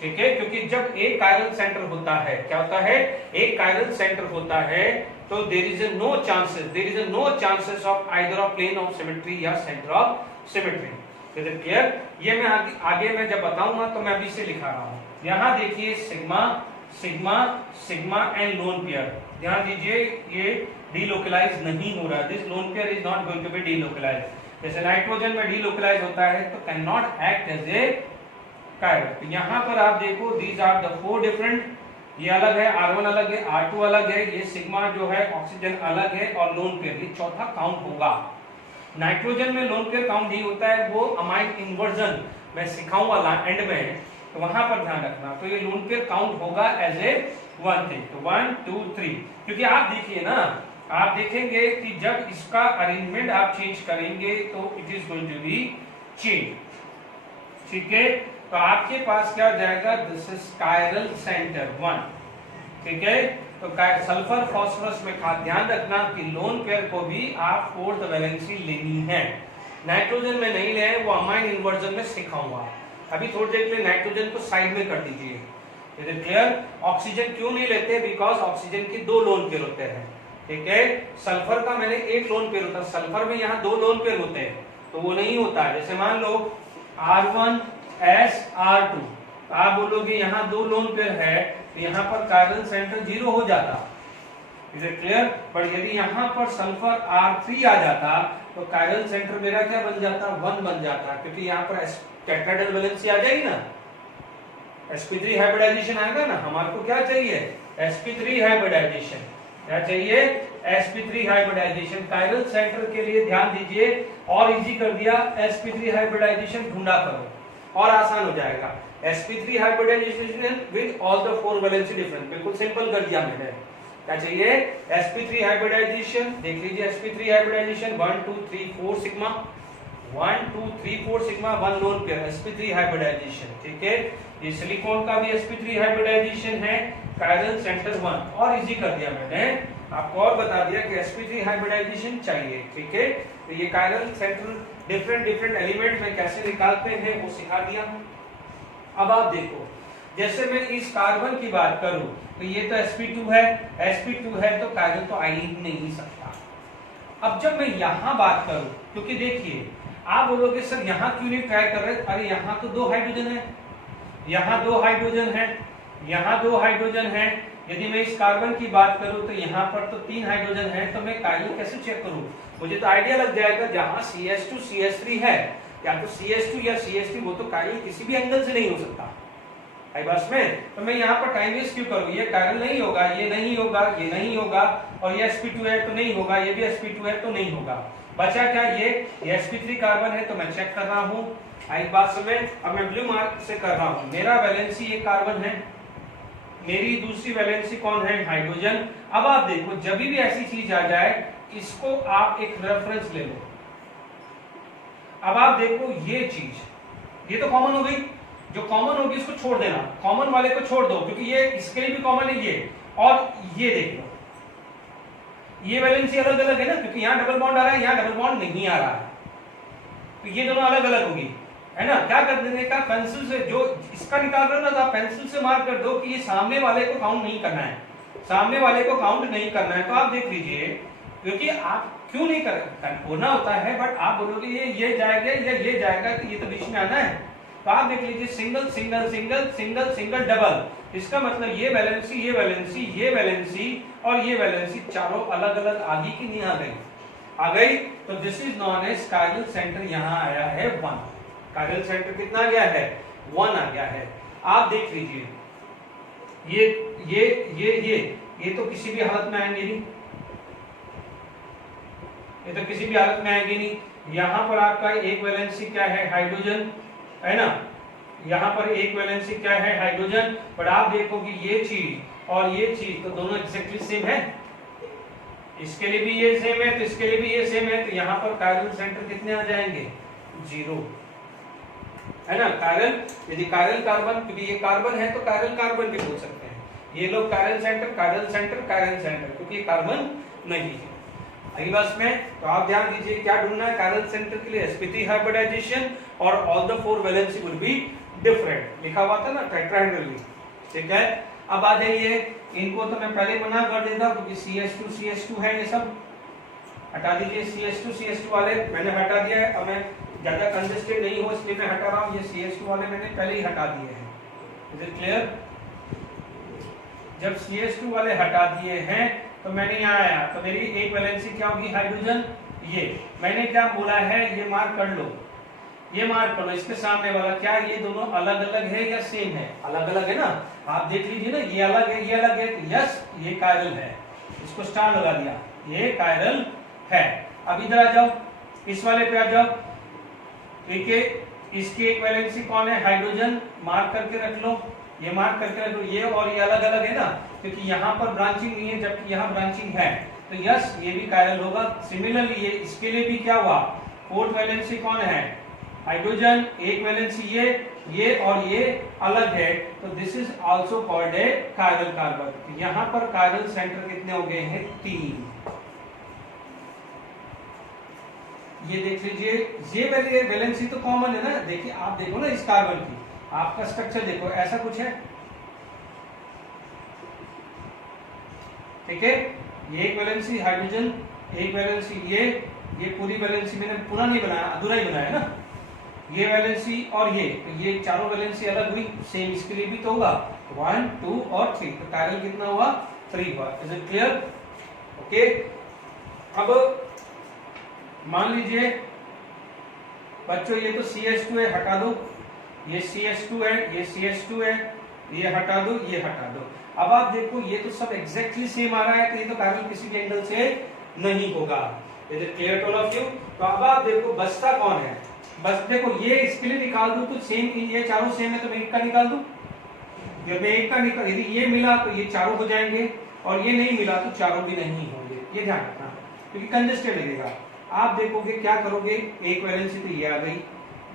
ठीक है। क्योंकि जब एक कायरल सेंटर होता है, क्या होता है, एक कायरल सेंटर होता है तो there is no chances of either of plane of symmetry या centre of symmetry. Is it clear? ये मैं आगे मैं जब बताऊंगा तो मैं अभी से लिखा रहा हूं। यहां देखिए sigma sigma sigma and lone pair, ध्यान दीजिए ये डीलोकलाइज नहीं हो रहा, this lone pair is not going to be delocalise. जैसे नाइट्रोजन में डीलोकलाइज होता है तो can not act as a chiral. तो यहां पर आप देखो दीज आर द 4 डिफरेंट, ये अलग है, R1 अलग है, R2 अलग है, ये सिग्मा जो है ऑक्सीजन अलग है, और लोन पेयर ये चौथा काउंट होगा। नाइट्रोजन में लोन पेयर काउंट नहीं होता है, वो अमाइन इन्वर्जन मैं सिखाऊंगा एंड में, तो वहां पर ध्यान रखना। तो ये लोन पेयर काउंट होगा एज ए 1 थिंग, तो 1 2 3। क्योंकि आप देखिए ना, आप देखेंगे कि जब इसका अरेंजमेंट आप चेंज करेंगे तो it is going to be change, ठीक है। तो आपके पास क्या हो जाएगा, दिस इज कायरल सेंटर 1, ठीक है। तो सल्फर फास्फोरस में खास ध्यान रखना कि लोन पेयर को भी आप 4th वैलेंसी लेनी है, नाइट्रोजन में नहीं ले, वो अमाइन इन्वर्जन में सिखाऊंगा। अभी थोड़ी देर के लिए नाइट्रोजन को साइड में कर दीजिए, इज इट क्लियर? ऑक्सीजन क्यों नहीं लेते, बिकॉज ऑक्सीजन की 2 लोन पेयर होते हैं, ठीक है। सल्फर का मैंने 1 लोन पेयर होता है, सल्फर में यहाँ 2 लोन पेयर होते हैं, तो वो नहीं होता है। जैसे मान लो R1 SR2, आप बोलोगे यहाँ 2 लोन पेयर है तो यहाँ पर कायरल सेंटर 0 हो जाता, इज इट क्लियर? पर यदि यहाँ पर सल्फर R3 आ जाता तो कायरल सेंटर मेरा क्या बन जाता, 1 बन जाता, क्योंकि यहाँ पर टेट्राहेड्रल वैलेंसी आ जाएगी ना, sp3 हाइब्रिडाइजेशन आएगा ना। हमारे को क्या चाहिए, sp3 हाइब्रिडाइजेशन, क्या चाहिए, sp3 हाइब्रिडाइजेशन। कायरल सेंटर के लिए ध्यान दीजिए, और इजी कर दिया, sp3 हाइब्रिडाइजेशन ढूंढा करो और आसान हो जाएगा। sp3 hybridisation with all the 4 valency difference, बिल्कुल सिंपल कर दिया मैंने। क्या चाहिए, sp3 हाइब्रिडाइजेशन, देख लीजिए sp3 hybridisation 1 2 3 4 sigma, 1 2 3 4 sigma, 1 lone pair, sp3 hybridisation, ठीक है। ये सिलिकॉन का भी sp3 हाइब्रिडाइजेशन है, कायरल सेंटर 1, और इजी कर दिया मैंने, आपको और बता दिया कि sp3 हाइब्रिडाइजेशन चाहिए, ठीक है। तो ये कायरल सेंटर डिफरेंट एलिमेंट में कैसे निकालते हैं वो सिखा दिया। अब आप देखो, जैसे मैं इस कार्बन की बात करूं तो ये तो sp2 है, तो कायरल तो आ ही नहीं सकता। अब जब मैं यहां बात करूं, क्योंकि देखिए आप बोलोगे सर यहां क्यों नहीं ट्राई कर रहे, अरे यहां तो 2 हाइड्रोजन है, यहां 2 हाइड्रोजन है, यहां 2 हाइड्रोजन है। यदि मैं इस कार्बन की बात करूं तो यहां पर तो 3 हाइड्रोजन है, तो मैं कायरल कैसे चेक करूं? मुझे तो आइडिया लग जाएगा जहां CH2 CH3 है, या तो CH2 या CH3, वो तो कायरल किसी भी एंगल से नहीं हो सकता, आई बस में। तो मैं यहाँ पर टाइम वेस्ट क्यों करूं, ये कायरल नहीं होगा, ये नहीं होगा, ये नहीं होगा, और ये sp2 है तो नहीं होगा, ये भी sp2 है तो नहीं होगा। बचा क्या, ये sp3 कार्बन है, तो मैं चेक कर रहा हूँ, आई बात समझ। अब मैं ब्लू मार्क से कर रहा हूँ, मेरा वैलेंसी ये कार्बन है, मेरी दूसरी वैलेंसी कौन है, हाइड्रोजन। अब आप देखो जब भी ऐसी चीज आ जाए, इसको आप एक रेफरेंस ले लो। अब आप देखो ये चीज, ये तो कॉमन हो गई, जो कॉमन होगी इसको छोड़ देना, कॉमन वाले को छोड़ दो, क्योंकि ये इसके लिए भी कॉमन है ये, और ये देख लो, ये वैलेंसी अलग अलग है ना, क्योंकि यहाँ डबल बॉन्ड आ रहा है, यहाँ डबल बॉन्ड नहीं आ रहा है, तो ये दोनों अलग अलग होगी, है ना। क्या कर देने का, पेंसिल से जो इसका निकाल रहे हो ना, तो आप पेंसिल से मार्क कर दो कि ये सामने वाले को काउंट नहीं करना है, सामने वाले को काउंट नहीं करना है। तो आप देख लीजिए, क्योंकि आप क्यों नहीं कर होना होता है, बट आप बोलोगे ये जाएगा या ये जाएगा, तो ये तो बीच में आना है। तो आप देख लीजिए single single single single single double, इसका मतलब ये वैलेंसी ये वैलेंसी ये वैलेंसी और ये वैलेंसी चारों अलग अलग आ गई कि नहीं आ गई, आ गई। तो this is known as chiral centre, यहाँ आया है 1, कायरल सेंटर कितना आ गया है 1 आ गया है। आप देख लीजिए ये तो किसी भी हालत में आएंगे नहीं, ये तो किसी भी हालत में आएंगे नहीं। यहाँ पर आपका एक वैलेंसी क्या है हाइड्रोजन, है ना, यहाँ पर एक वैलेंसी क्या है हाइड्रोजन, बट आप देखोगे ये चीज और ये चीज तो दोनों एक्जेक्टली सेम है, इसके लिए भी ये सेम है तो इसके लिए भी ये सेम है, तो यहाँ पर कायरल सेंटर कितने आ जाएंगे 0, है ना। कायरल यदि कायरल कार्बन, क्योंकि ये कार्बन है तो कायरल कार्बन भी बोल सकते हैं, ये लोग chiral centre chiral centre chiral centre, क्योंकि कार्बन नहीं है। अगली बस में तो आप ध्यान दीजिए क्या ढूंढना है कायरल सेंटर के लिए sp3 हाइब्रिडाइजेशन और all the 4 valency will be different, लिखा हुआ था ना टेट्राहेड्रली, ठीक है। अब आ जाइए, इनको तो मैं पहले मना कर देता क्योंकि CH2 है, ये सब हटा दीजिए, CH2 वाले मैंने हटा दिया है, अब मैं ज्यादा कंजेस्टेड नहीं हो इसलिए मैं हटा रहा हूँ, ये CH2 वाले मैंने पहले ही हटा दिए हैं। Is it clear? जब CH2 वाले हटा दिए हैं तो मैंने यहाँ आया तो मेरी एक वैलेंसी क्या होगी हाइड्रोजन, ये मैंने क्या बोला है ये मार्क कर लो, ये मार्क कर लो, इसके सामने वाला क्या, ये दोनों अलग अलग है या सेम है, अलग अलग है ना, आप देख लीजिए ना, ये अलग है ये अलग है, तो यस ये कायरल है, इसको स्टार लगा दिया, ये कायरल है। अब इधर आ जाओ, इस वाले पे आ जाओ, ठीक है, इसकी एक वैलेंसी कौन है हाइड्रोजन, मार्क करके रख लो, ये मार्क करके रख लो, ये और ये अलग अलग है ना, क्योंकि यहाँ पर ब्रांचिंग नहीं है जबकि यहाँ ब्रांचिंग है, तो यस ये भी कायरल होगा। सिमिलरली ये इसके लिए भी क्या हुआ, फोर्थ वैलेंसी कौन है हाइड्रोजन, एक वैलेंसी ये और ये अलग है, तो this is also called a chiral carbon. तो यहाँ पर कायरल सेंटर कितने हो गए हैं 3, ये देख लीजिए, ये वैलेंसी तो कॉमन है ना, देखिए आप देखो ना इस कार्बन की, आपका स्ट्रक्चर देखो ऐसा कुछ है, ठीक है, ये एक वैलेंसी हाइड्रोजन, एक वैलेंसी ये पूरी वैलेंसी मैंने पूरा नहीं बनाया, अधूरा ही बनाया ना, ये वैलेंसी और ये चारों वैलेंसी अलग हुई, सेम इसके लिए भी तो होगा 1 2 और 3, तो कायरल कितना हुआ 3 हुआ। Is it clear? ओके, अब मान लीजिए बच्चों ये तो CH2 है, हटा दो, ये CH2 है, ये CH2 है, ये हटा दो, ये हटा दो। अब आप देखो ये तो सब एग्जैक्टली सेम आ रहा है, तो ये तो कायरल किसी भी एंगल से नहीं होगा। Is it clear to all of you? तो अब आप देखो बचता कौन है, बस देखो ये इसके लिए निकाल दूं तो सेम, ये चारों सेम है तो मैं एक का निकाल दूं, जब मैं एक का निकाल, यदि ये मिला तो ये चारों हो जाएंगे और ये नहीं मिला तो चारों भी नहीं होंगे, ये ध्यान रखना क्योंकि कंजेस्टेड लगेगा। आप देखोगे क्या करोगे, एक वैलेंसी तो ये आ गई,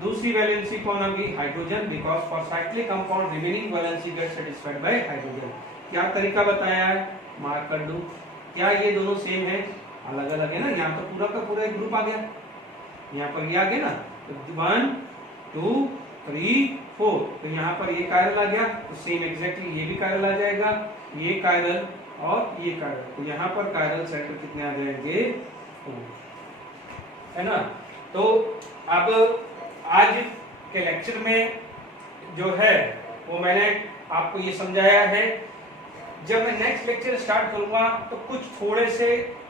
दूसरी वैलेंसी कौन आ गई hydrogen, because for cyclic compound remaining valency gate satisfied by hydrogen. क्या तरीका बताया है, मार्क कर दूं, क्या ये दोनों सेम है, अलग अलग है ना, यहाँ तो पूरा का पूरा एक ग्रुप आ गया, यहाँ पर ये आ गया ना, तो 1 2 3 4, तो यहाँ पर ये कायरल आ गया, तो सेम एग्जैक्टली ये भी कायरल आ जाएगा, ये कायरल और ये कायरल, तो यहाँ पर कायरल सेंटर कितने आ जाएंगे 4, है ना। तो अब आज के लेक्चर में जो है वो मैंने आपको ये समझाया है, जब मैं नेक्स्ट लेक्चर स्टार्ट करूंगा तो कुछ थोड़े से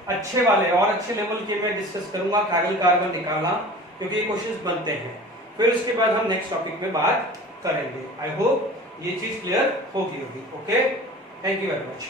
अच्छे वाले और अच्छे लेवल के मैं डिस्कस करूंगा कायरल कार्बन निकालना, क्योंकि ये क्वेश्चंस बनते हैं, फिर उसके बाद हम नेक्स्ट टॉपिक में बात करेंगे। आई होप ये चीज क्लियर होगी। Okay, thank you very much.